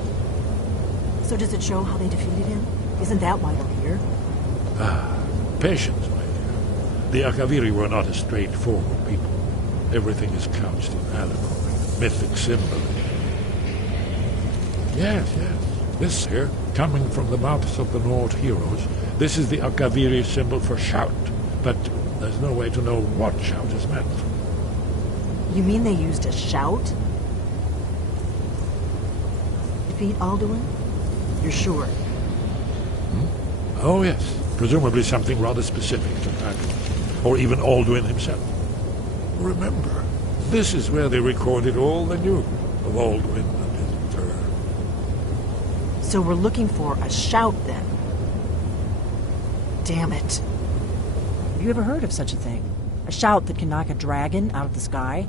So does it show how they defeated him? Isn't that why we're here? Patience, my dear. The Akaviri were not a straightforward people. Everything is couched in allegory, mythic symbolism. Yes. This here, coming from the mouths of the Nord heroes, this is the Akaviri symbol for shout. But there's no way to know what shout is meant. You mean they used a shout? Defeat Alduin? You're sure? Oh, yes. Presumably something rather specific to Dragon, or even Alduin himself. Remember, this is where they recorded all they knew of Alduin and his terror. So we're looking for a shout, then? Damn it. Have you ever heard of such a thing? A shout that can knock a dragon out of the sky?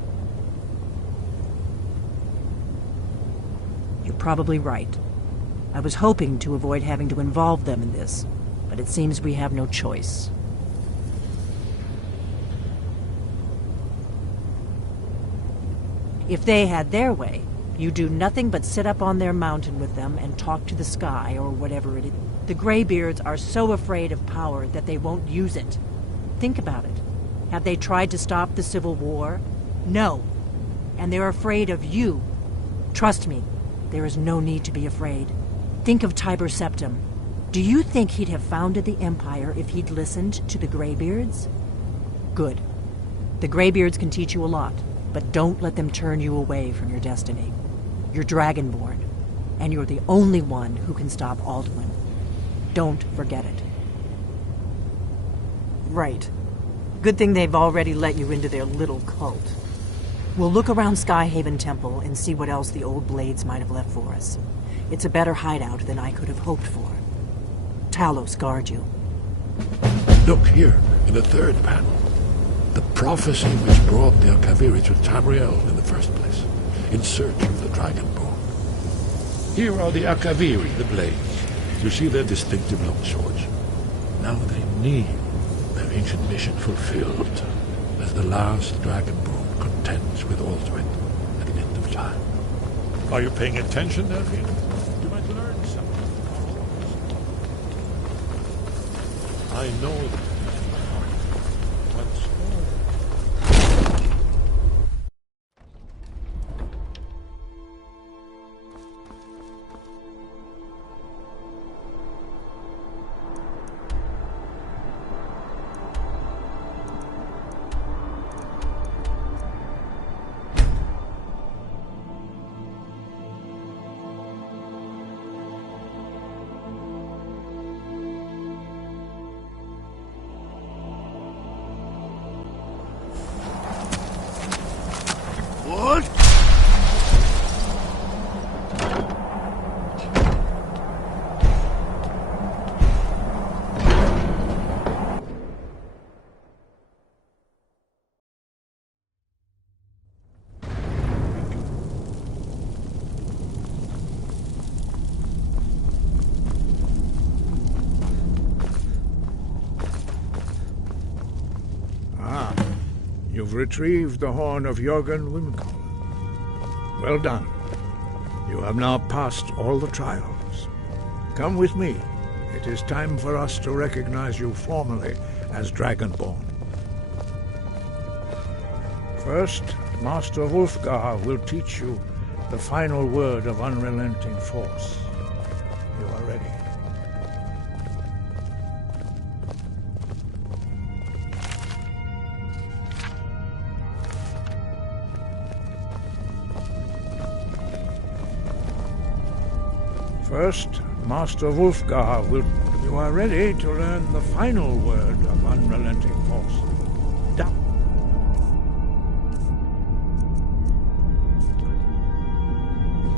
You're probably right. I was hoping to avoid having to involve them in this, but it seems we have no choice. If they had their way, you do nothing but sit up on their mountain with them and talk to the sky or whatever it is. The Greybeards are so afraid of power that they won't use it. Think about it. Have they tried to stop the Civil War? No. and they're afraid of you. Trust me, there is no need to be afraid. Think of Tiber Septim. Do you think he'd have founded the Empire if he'd listened to the Greybeards? Good. The Greybeards can teach you a lot, but don't let them turn you away from your destiny. You're Dragonborn, and you're the only one who can stop Alduin. Don't forget it. Right. Good thing they've already let you into their little cult. We'll look around Skyhaven Temple and see what else the old Blades might have left for us. It's a better hideout than I could have hoped for. Talos guard you. Look here, in the third panel. The prophecy which brought the Akaviri to Tamriel in the first place, in search of the Dragonborn. Here are the Akaviri, the Blades. You see their distinctive long swords. Now they need their ancient mission fulfilled, as the last Dragonborn contends with Alduin at the end of time. Are you paying attention, Delphine? You might learn something from all of us. I know that. You've retrieved the horn of Jorgen Wimkal. Well done. You have now passed all the trials. Come with me. It is time for us to recognize you formally as Dragonborn. First, Master Wulfgar will teach you the final word of unrelenting force. You are ready. First, Master Wulfgar will... You are ready to learn the final word of unrelenting force. Down.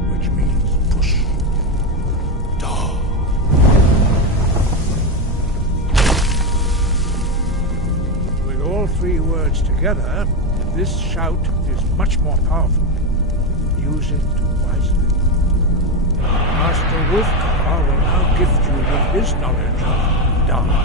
Which means push. Down. With all three words together, this shout is much more powerful. Use it wisely. Master Wulfgar will now gift you with his knowledge of Dharma.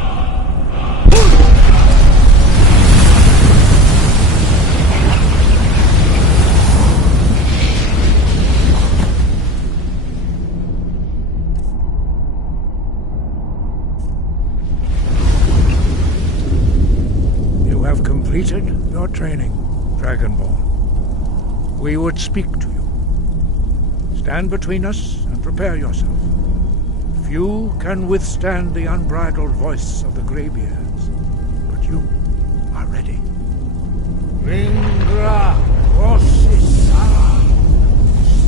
You have completed your training, Dragonborn. We would speak to you. Stand between us and prepare yourself. Few can withstand the unbridled voice of the Greybeards, but you are ready. Ringra, Rossisara,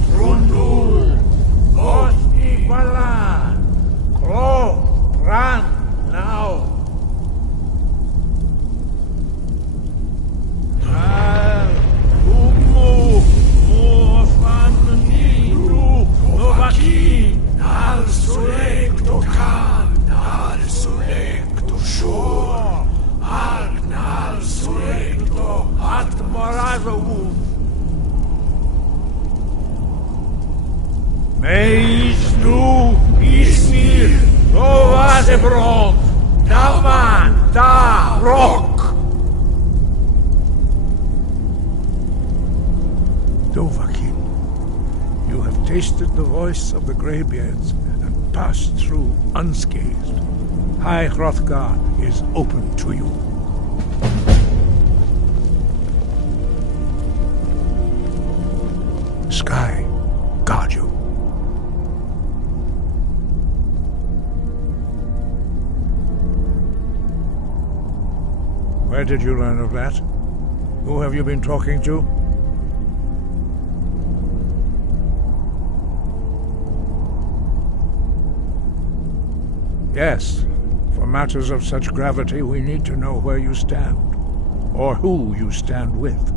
Strundul, Ostibala, Klo, Bran, now. Al Sulecto Khan, Al Sulecto Shore, Al Sulecto Atmararu. Meisnu Ismir, Novazebron, Daman, Da Rock. Dovahkiin. You have tasted the voice of the Greybeards and passed through unscathed. High Hrothgar is open to you. Sky, guard you. Where did you learn of that? Who have you been talking to? Yes. For matters of such gravity, we need to know where you stand, or who you stand with.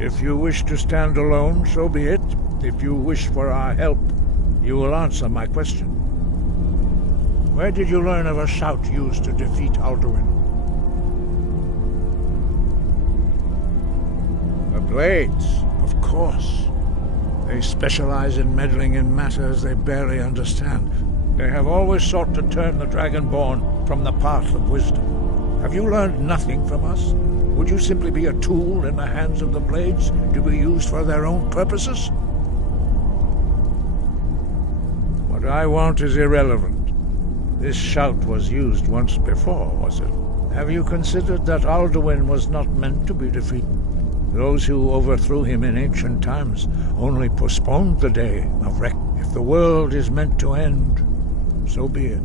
If you wish to stand alone, so be it. If you wish for our help, you will answer my question. Where did you learn of a shout used to defeat Alduin? The Blades, of course. They specialize in meddling in matters they barely understand. They have always sought to turn the Dragonborn from the path of wisdom. Have you learned nothing from us? Would you simply be a tool in the hands of the Blades to be used for their own purposes? What I want is irrelevant. This shout was used once before, was it? Have you considered that Alduin was not meant to be defeated? Those who overthrew him in ancient times only postponed the day of reckoning. If the world is meant to end, so be it.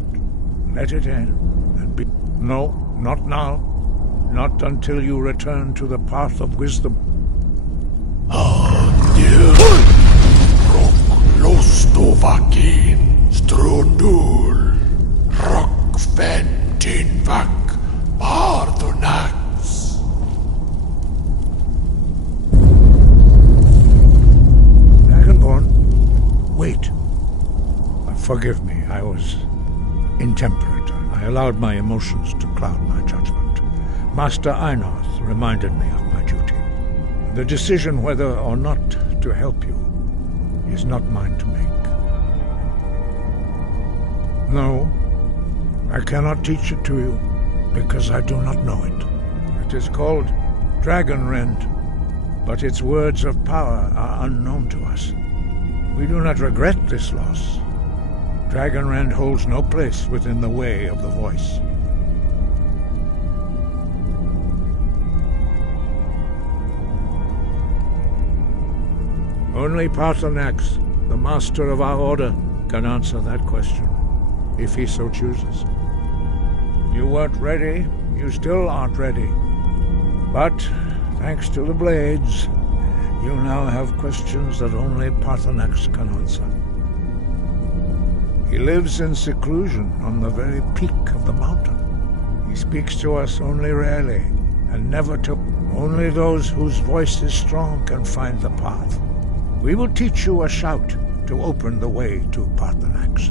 Let it end, and be... No, not now. Not until you return to the path of wisdom. Lostovakin, Strundul, Rockventinvak, Pardonax. Dragonborn, wait. Forgive me, I was intemperate. I allowed my emotions to cloud my judgment. Master Einarth reminded me of my duty. The decision whether or not to help you is not mine to make. No, I cannot teach it to you, because I do not know it. It is called Dragonrend, but its words of power are unknown to us. We do not regret this loss. Dragonrend holds no place within the way of the voice. Only Parthenax, the master of our order, can answer that question, if he so chooses. You weren't ready, you still aren't ready. But, thanks to the Blades, you now have questions that only Parthenax can answer. He lives in seclusion on the very peak of the mountain. He speaks to us only rarely, and never to... Only those whose voice is strong can find the path. We will teach you a shout to open the way to Parthenax.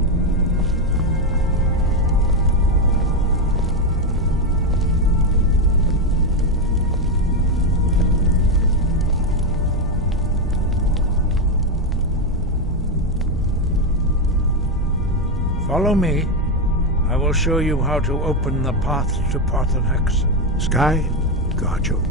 Follow me. I will show you how to open the path to Parthenax. Sky, guard you.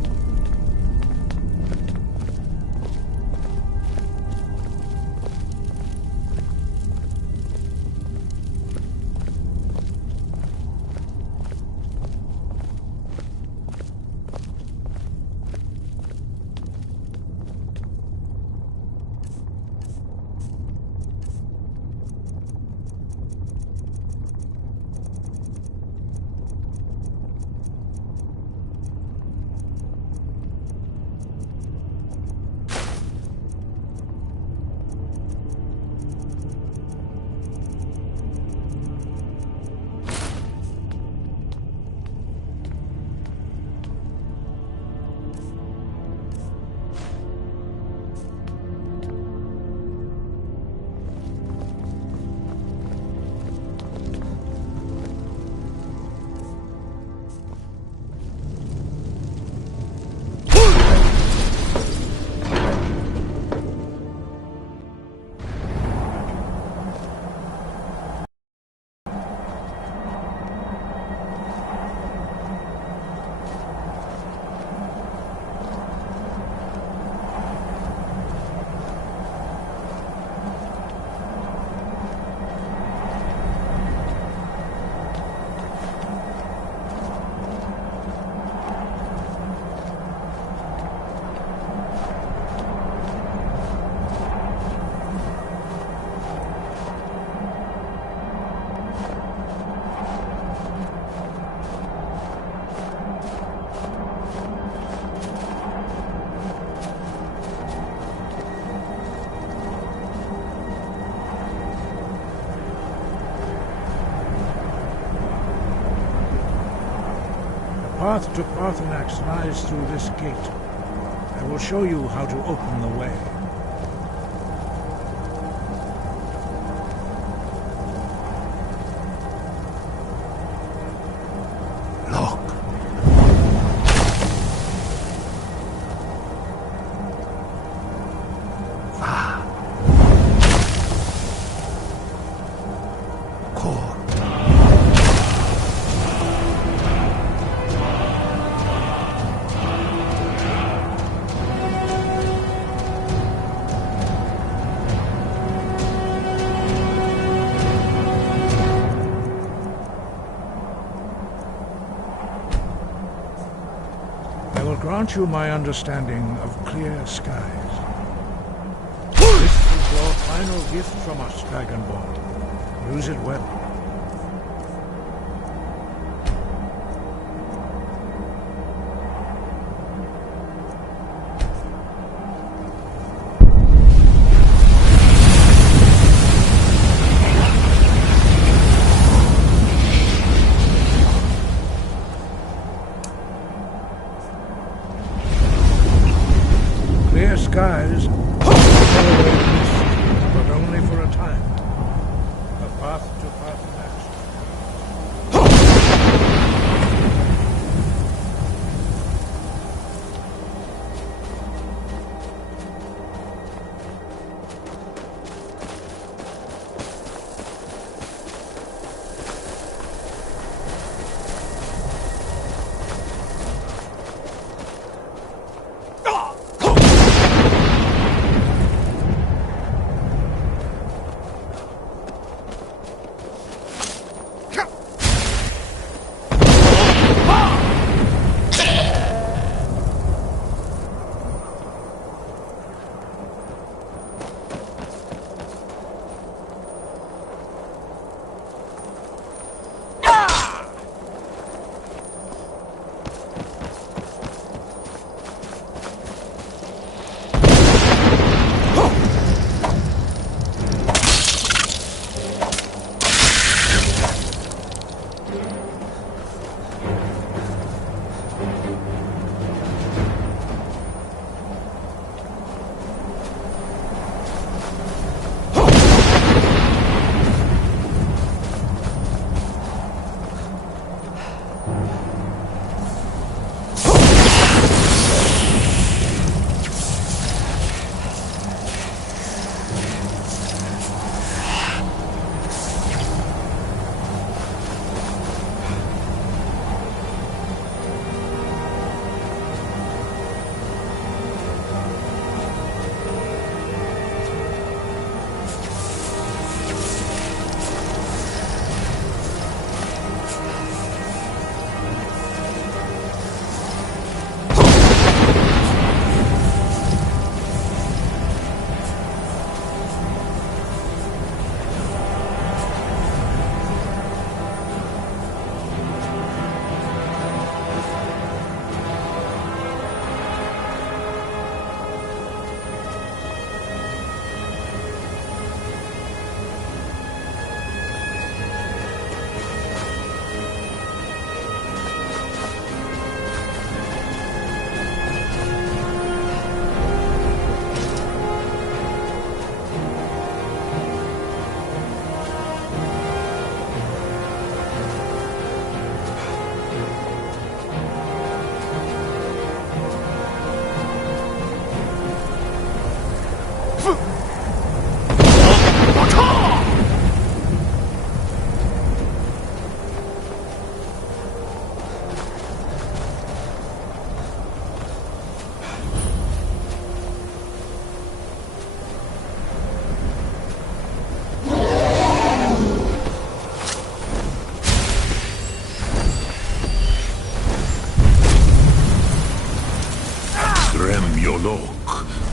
path to Parthenax lies through this gate. I will show you how to open the way. Grant you my understanding of clear skies. This is your final gift from us, Dragonborn. Use it well. Skies, but only for a time. The path to Parthenax.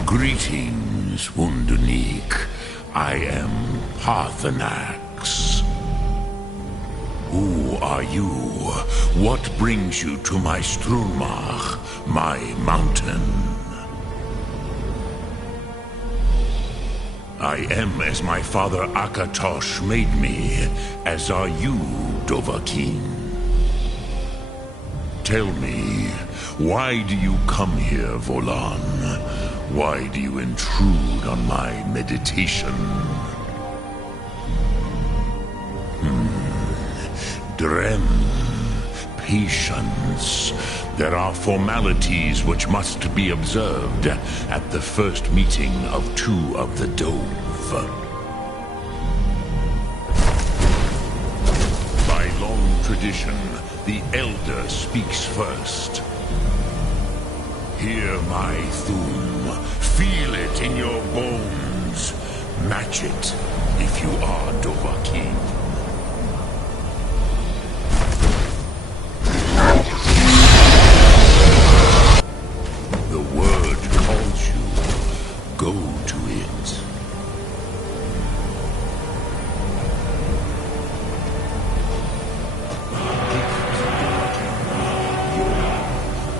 Greetings, Wunderneek. I am Parthenax. Who are you? What brings you to my Strunmach, my mountain? I am as my father Akatosh made me, as are you, Dovahkiin. Tell me, why do you come here, Volan? Why do you intrude on my meditation? Drem, patience. There are formalities which must be observed at the first meeting of two of the Dove. By long tradition, the Elder speaks first. Hear my Thum. Feel it in your bones. Match it if you are Dovahkiin. The word calls you. Go to it.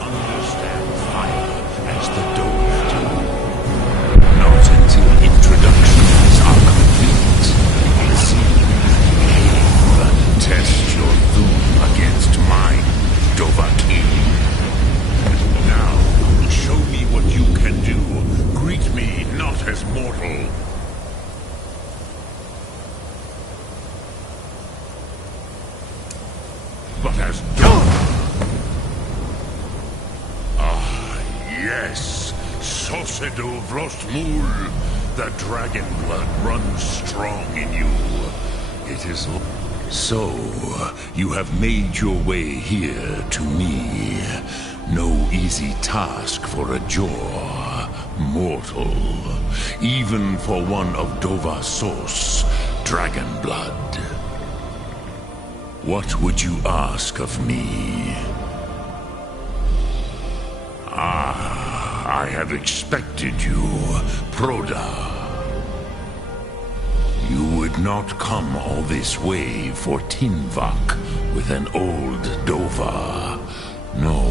Understand fire as the Dove do. Not until introductions are complete. See, aim, test your Thum against mine, Dovahkiin. Now, show me what you can do. Greet me not as mortal, but as Dove. Ah, yes. Sosedo Vrostmul. The dragon blood runs strong in you. It is... So, you have made your way here to me. No easy task for a Jor, mortal. Even for one of Dovahsos, dragon blood. What would you ask of me? Ah, I have expected you, Proda. You would not come all this way for Tinvak with an old Dova. No,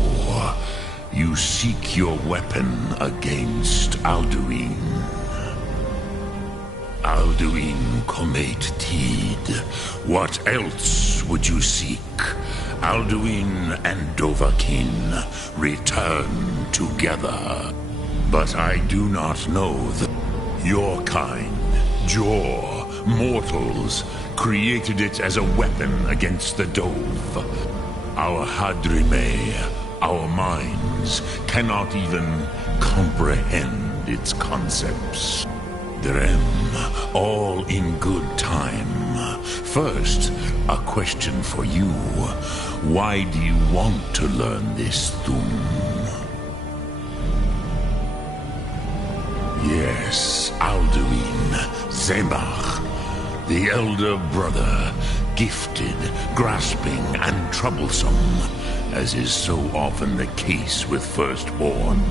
you seek your weapon against Alduin. Alduin Comet Tid. What else would you seek? Alduin and Dovahkiin return together. But I do not know your kind, Jor, mortals, created it as a weapon against the Dove. Our Hadrime, our minds, cannot even comprehend its concepts. Drem, all in good time. First, a question for you. Why do you want to learn this Thum? Yes, Alduin, Zemach, the elder brother, gifted, grasping, and troublesome, as is so often the case with firstborn.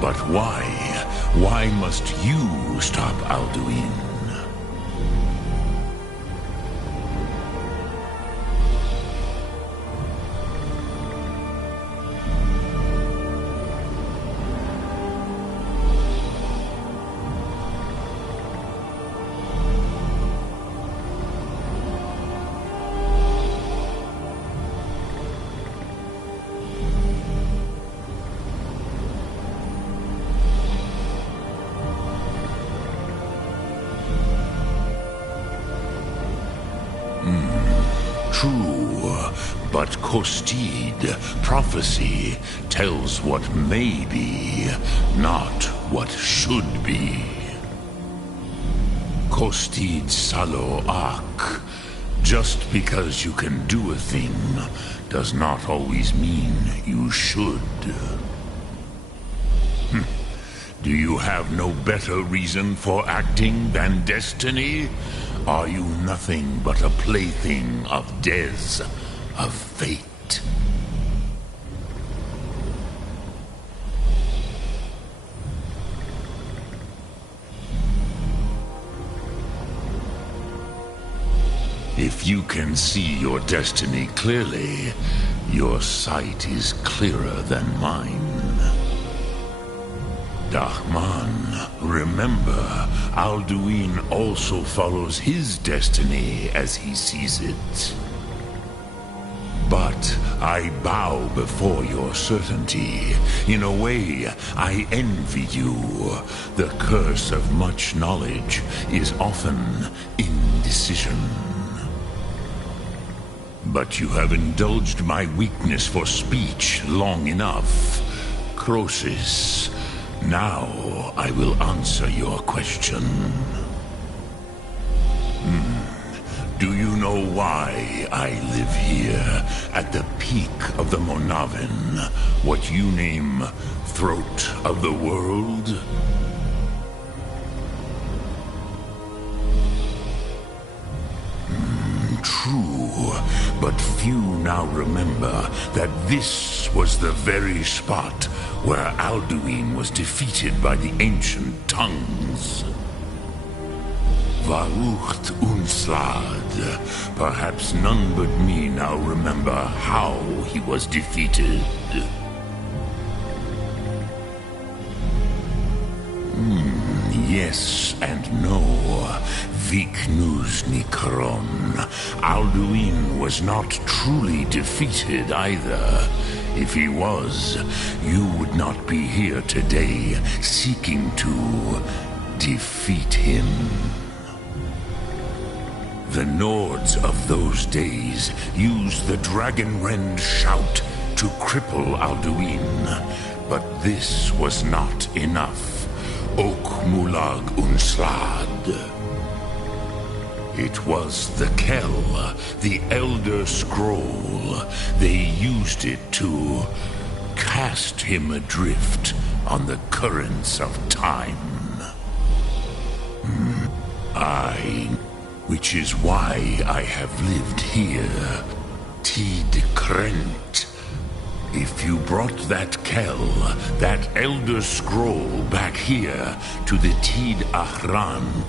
But why? Why must you stop Alduin? True, but Kostid, prophecy, tells what may be, not what should be. Kostid Salo Ak. Just because you can do a thing does not always mean you should. Do you have no better reason for acting than destiny? Are you nothing but a plaything of Dez, of fate? If you can see your destiny clearly, your sight is clearer than mine. Dahman, remember, Alduin also follows his destiny as he sees it. But I bow before your certainty. In a way, I envy you. The curse of much knowledge is often indecision. But you have indulged my weakness for speech long enough. Croesus, now I will answer your question. Do you know why I live here, at the peak of the Monavin, what you name Throat of the World? True, but few now remember that this was the very spot where Alduin was defeated by the ancient tongues. Varucht Unslad. Perhaps none but me now remember how he was defeated. Yes and no. Viknus Nikron. Alduin was not truly defeated either. If he was, you would not be here today seeking to defeat him. The Nords of those days used the Dragonrend shout to cripple Alduin, but this was not enough. Ok Mulag Unslad. It was the Kell, the Elder Scroll. They used it to cast him adrift on the currents of time. Which is why I have lived here. Tid Krent. If you brought that Kell, that Elder Scroll back here to the Tid Ahran,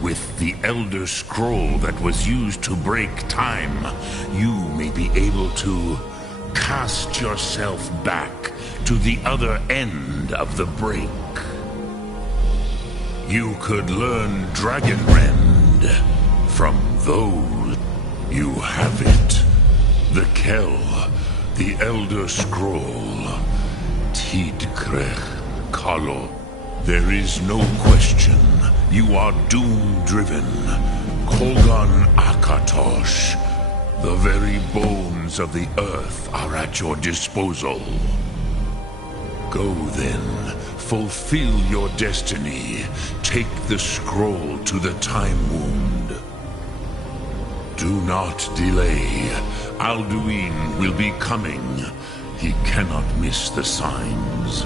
with the Elder Scroll that was used to break time, you may be able to cast yourself back to the other end of the break. You could learn Dragonrend from those. You have it. The Kell, the Elder Scroll, Tidkrech Kalo. There is no question. You are doom-driven. Kogan Akatosh. The very bones of the earth are at your disposal. Go then. Fulfill your destiny. Take the scroll to the Time Wound. Do not delay. Alduin will be coming. He cannot miss the signs.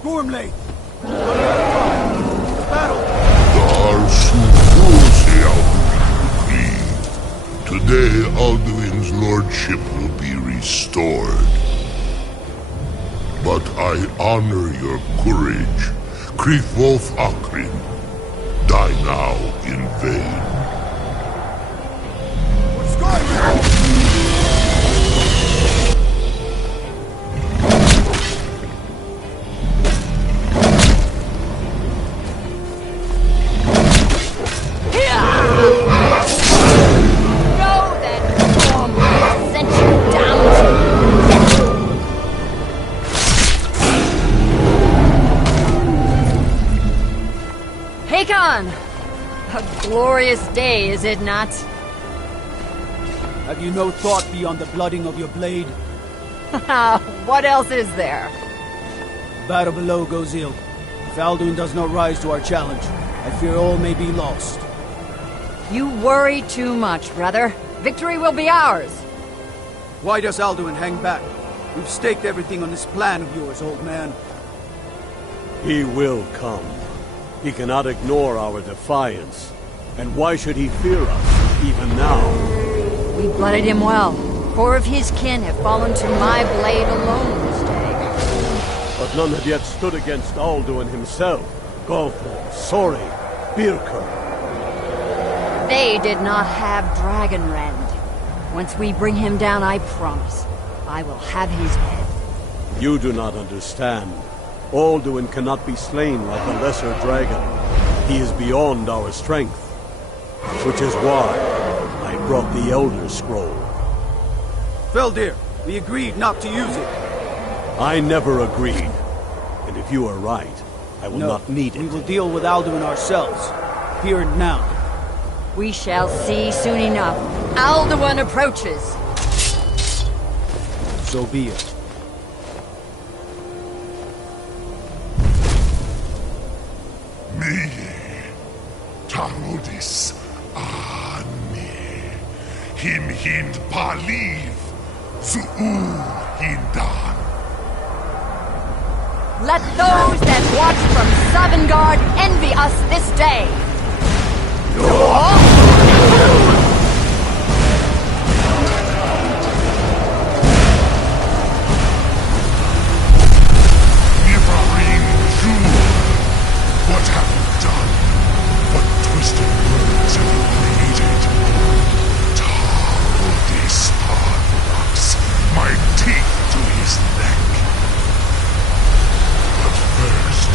Gormley! Today, Alduin's lordship will be restored. But I honor your courage. Krithwolf Akrin. Die now in vain. A glorious day, is it not? Have you no thought beyond the blooding of your blade? What else is there? The battle below goes ill. If Alduin does not rise to our challenge, I fear all may be lost. You worry too much, brother. Victory will be ours. Why does Alduin hang back? We've staked everything on this plan of yours, old man. He will come. He cannot ignore our defiance. And why should he fear us, even now? We blooded him well. 4 of his kin have fallen to my blade alone this day. But none have yet stood against Alduin himself. Golthor, Sori, Birka. They did not have Dragonrend. Once we bring him down, I promise, I will have his head. You do not understand. Alduin cannot be slain like a lesser dragon. He is beyond our strength. Which is why I brought the Elder Scroll. Feldir, we agreed not to use it. I never agreed. And if you are right, I will not need it. We will deal with Alduin ourselves. Here and now. We shall see soon enough. Alduin approaches. So be it. Me, Tarudis, me, him hind paliv, zuu hindan. Let those that watch from Sovngarde envy us this day. What have you done? What twisted words have you created? Tarudis Parthurax, my teeth to his neck. But first,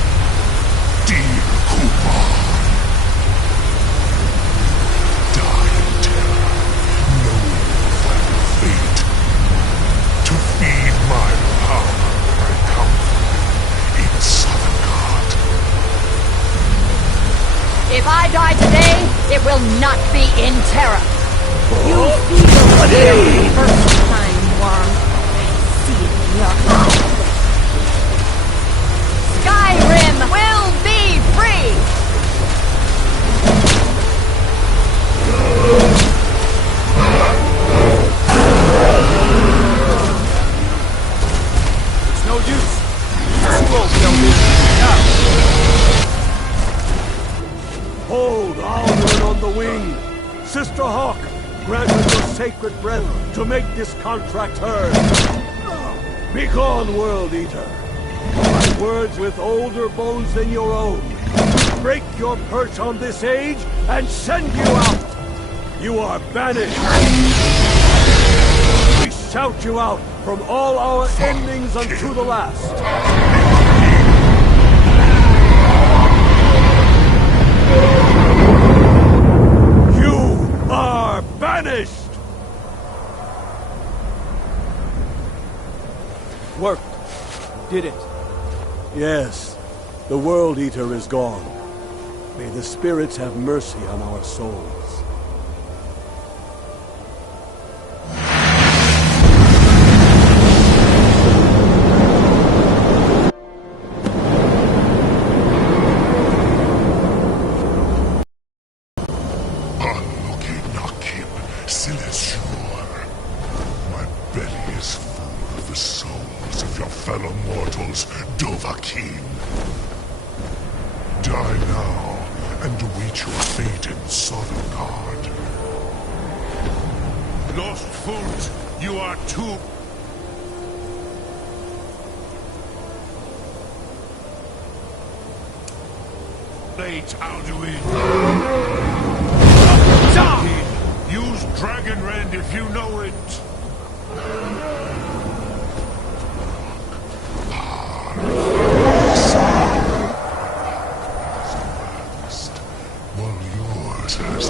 dear Kupar, die in terror, knowing your final fate. To feed my power where I come from, in Sovngarde. If I die today, it will not be in terror. You feel fear for the first time, worm. See it in your eyes. Skyrim will be free! It's no use. Scroll, Feldir. Now! Hold Alduin on the wing! Sister Hawk, grant us your sacred breath to make this contract heard! Begone, World Eater! My words with older bones than your own. Break your perch on this age and send you out! You are banished! We shout you out from all our endings unto the last! Are banished! Worked. Did it. Yes. The World Eater is gone. May the spirits have mercy on our souls. Use Dragonrend if you know it. While yours has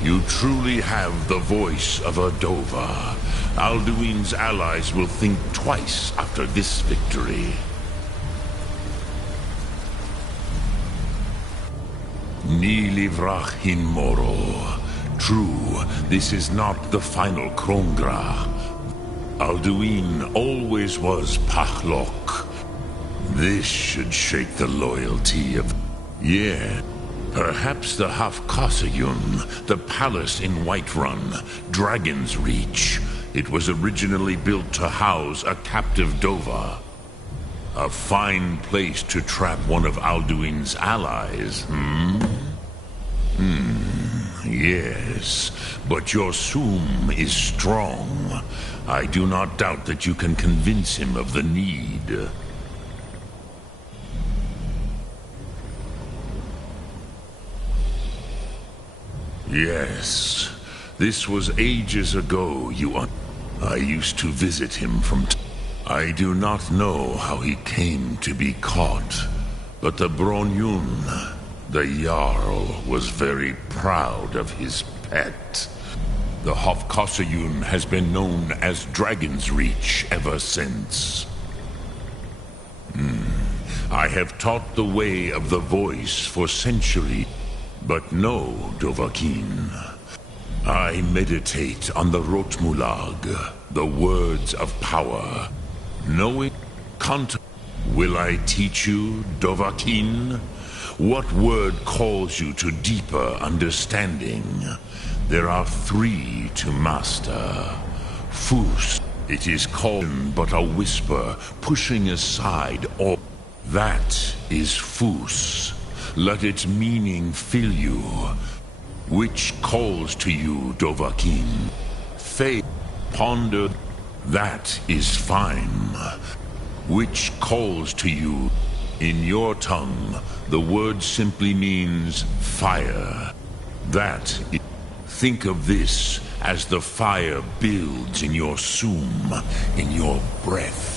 You truly have the voice of a Dova. Alduin's allies will think twice after this victory. Ni livrach hin moro. True, this is not the final Krongra. Alduin always was Pachlok. This should shake the loyalty of... Yeah, perhaps the Hafkasayun, the palace in Whiterun, Dragon's Reach. It was originally built to house a captive Dova. A fine place to trap one of Alduin's allies, yes, but your Soom is strong. I do not doubt that you can convince him of the need. Yes, this was ages ago, I used to visit him I do not know how he came to be caught, but the Bronyun, the Jarl, was very proud of his pet. The Hofkosayun has been known as Dragon's Reach ever since. I have taught the way of the voice for centuries, but no, Dovahkiin. I meditate on the Rotmulag, the words of power. Knowing will I teach you, Dovahkiin? What word calls you to deeper understanding? There are 3 to master. Fus, it is called but a whisper, pushing aside all. That is Fus. Let its meaning fill you. Which calls to you, Dovahkiin? Faith, ponder. That is fine. Which calls to you? In your tongue, the word simply means fire. Think of this as the fire builds in your Soom, in your breath.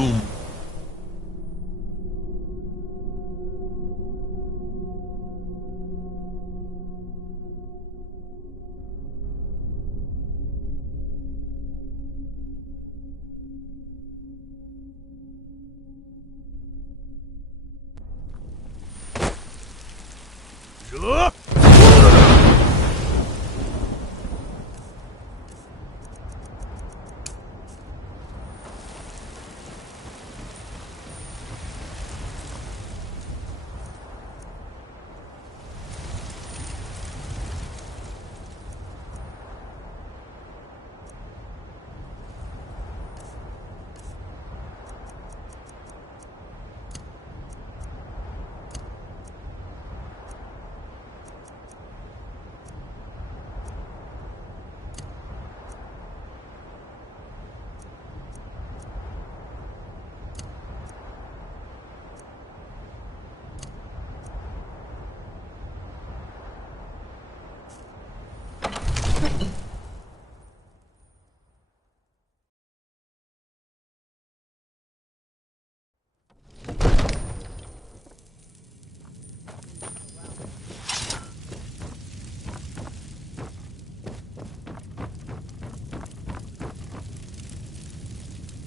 tomb.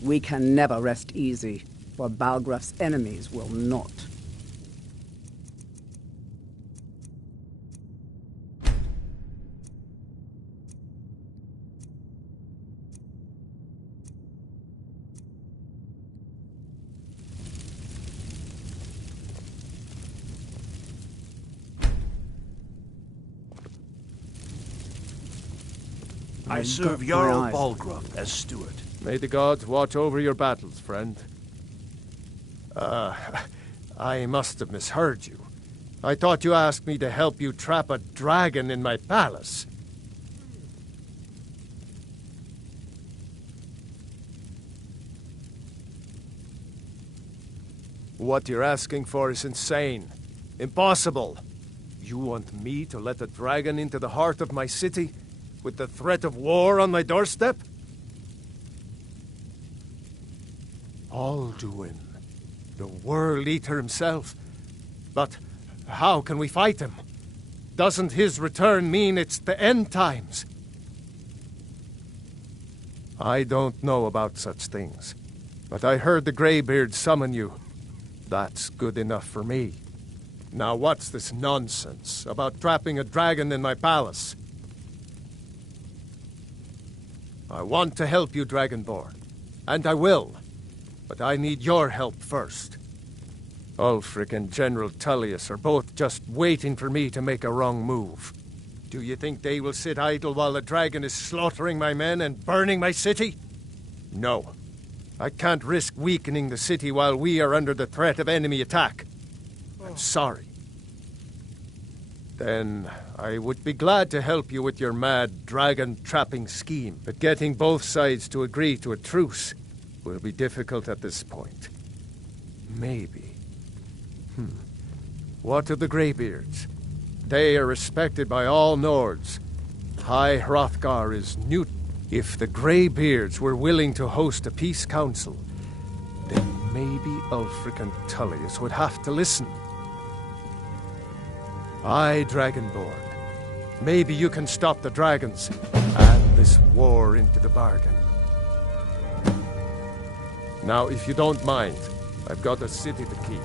We can never rest easy, for Balgraf's enemies will not. I serve Jarl Balgraf as steward. May the gods watch over your battles, friend. I must have misheard you. I thought you asked me to help you trap a dragon in my palace. What you're asking for is insane. Impossible. You want me to let a dragon into the heart of my city, with the threat of war on my doorstep? Alduin, the World Eater himself. But how can we fight him? Doesn't his return mean it's the end times? I don't know about such things, but I heard the Greybeard summon you. That's good enough for me. Now what's this nonsense about trapping a dragon in my palace? I want to help you, Dragonborn, and I will. But I need your help first. Ulfric and General Tullius are both just waiting for me to make a wrong move. Do you think they will sit idle while the dragon is slaughtering my men and burning my city? No. I can't risk weakening the city while we are under the threat of enemy attack. I'm sorry. Then I would be glad to help you with your mad dragon-trapping scheme, but getting both sides to agree to a truce will be difficult at this point. Maybe. What of the Greybeards? They are respected by all Nords. High Hrothgar is new. If the Greybeards were willing to host a peace council, then maybe Ulfric and Tullius would have to listen. Aye, Dragonborn. Maybe you can stop the dragons and this war into the bargain. Now, if you don't mind, I've got a city to keep.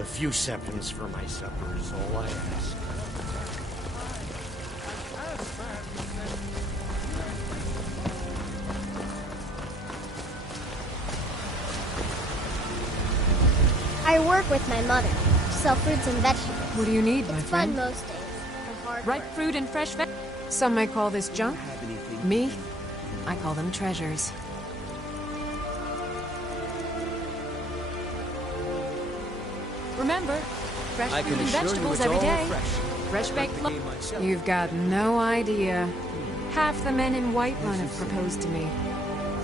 A few seconds for my supper is all I ask. I work with my mother. Sell fruits and vegetables. What do you need, my It's friend? fun most days. and hard Ripe work. fruit and fresh veg. Some may call this junk. Me, I call them treasures. Remember, fresh I fruit can and assure you vegetables it's every all day. fresh. Fresh baked You've got no idea. Half the men in Whiterun have proposed to me.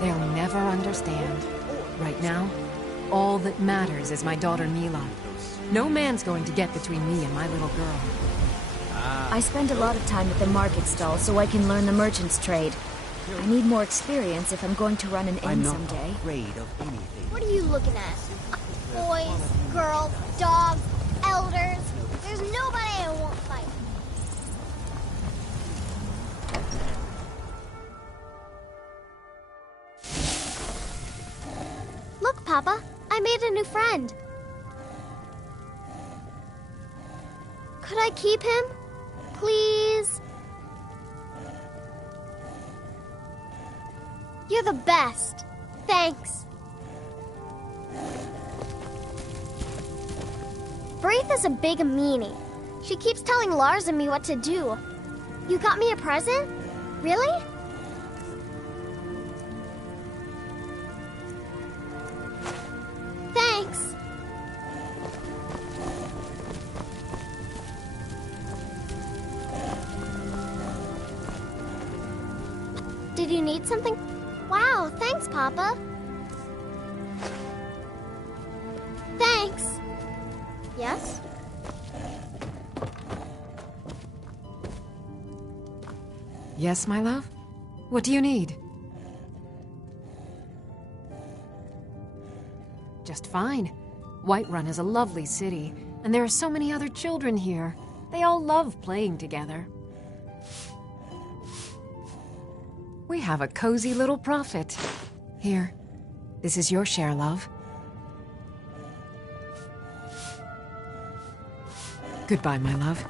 They'll never understand. Right now, all that matters is my daughter Mila. No man's going to get between me and my little girl. I spend a lot of time at the market stall so I can learn the merchant's trade. I need more experience if I'm going to run an inn someday. What are you looking at? Boys, girls, dogs, elders. There's nobody I won't fight. Look, Papa. I made a new friend. Could I keep him? Please? You're the best. Thanks. Braitha's a big meanie. She keeps telling Lars and me what to do. You got me a present? Really? Thanks. Did you need something? Wow, thanks, Papa. Thanks. Yes? Yes, my love? What do you need? Just fine. Whiterun is a lovely city, and there are so many other children here. They all love playing together. We have a cozy little prophet. Here, this is your share, love. Goodbye, my love.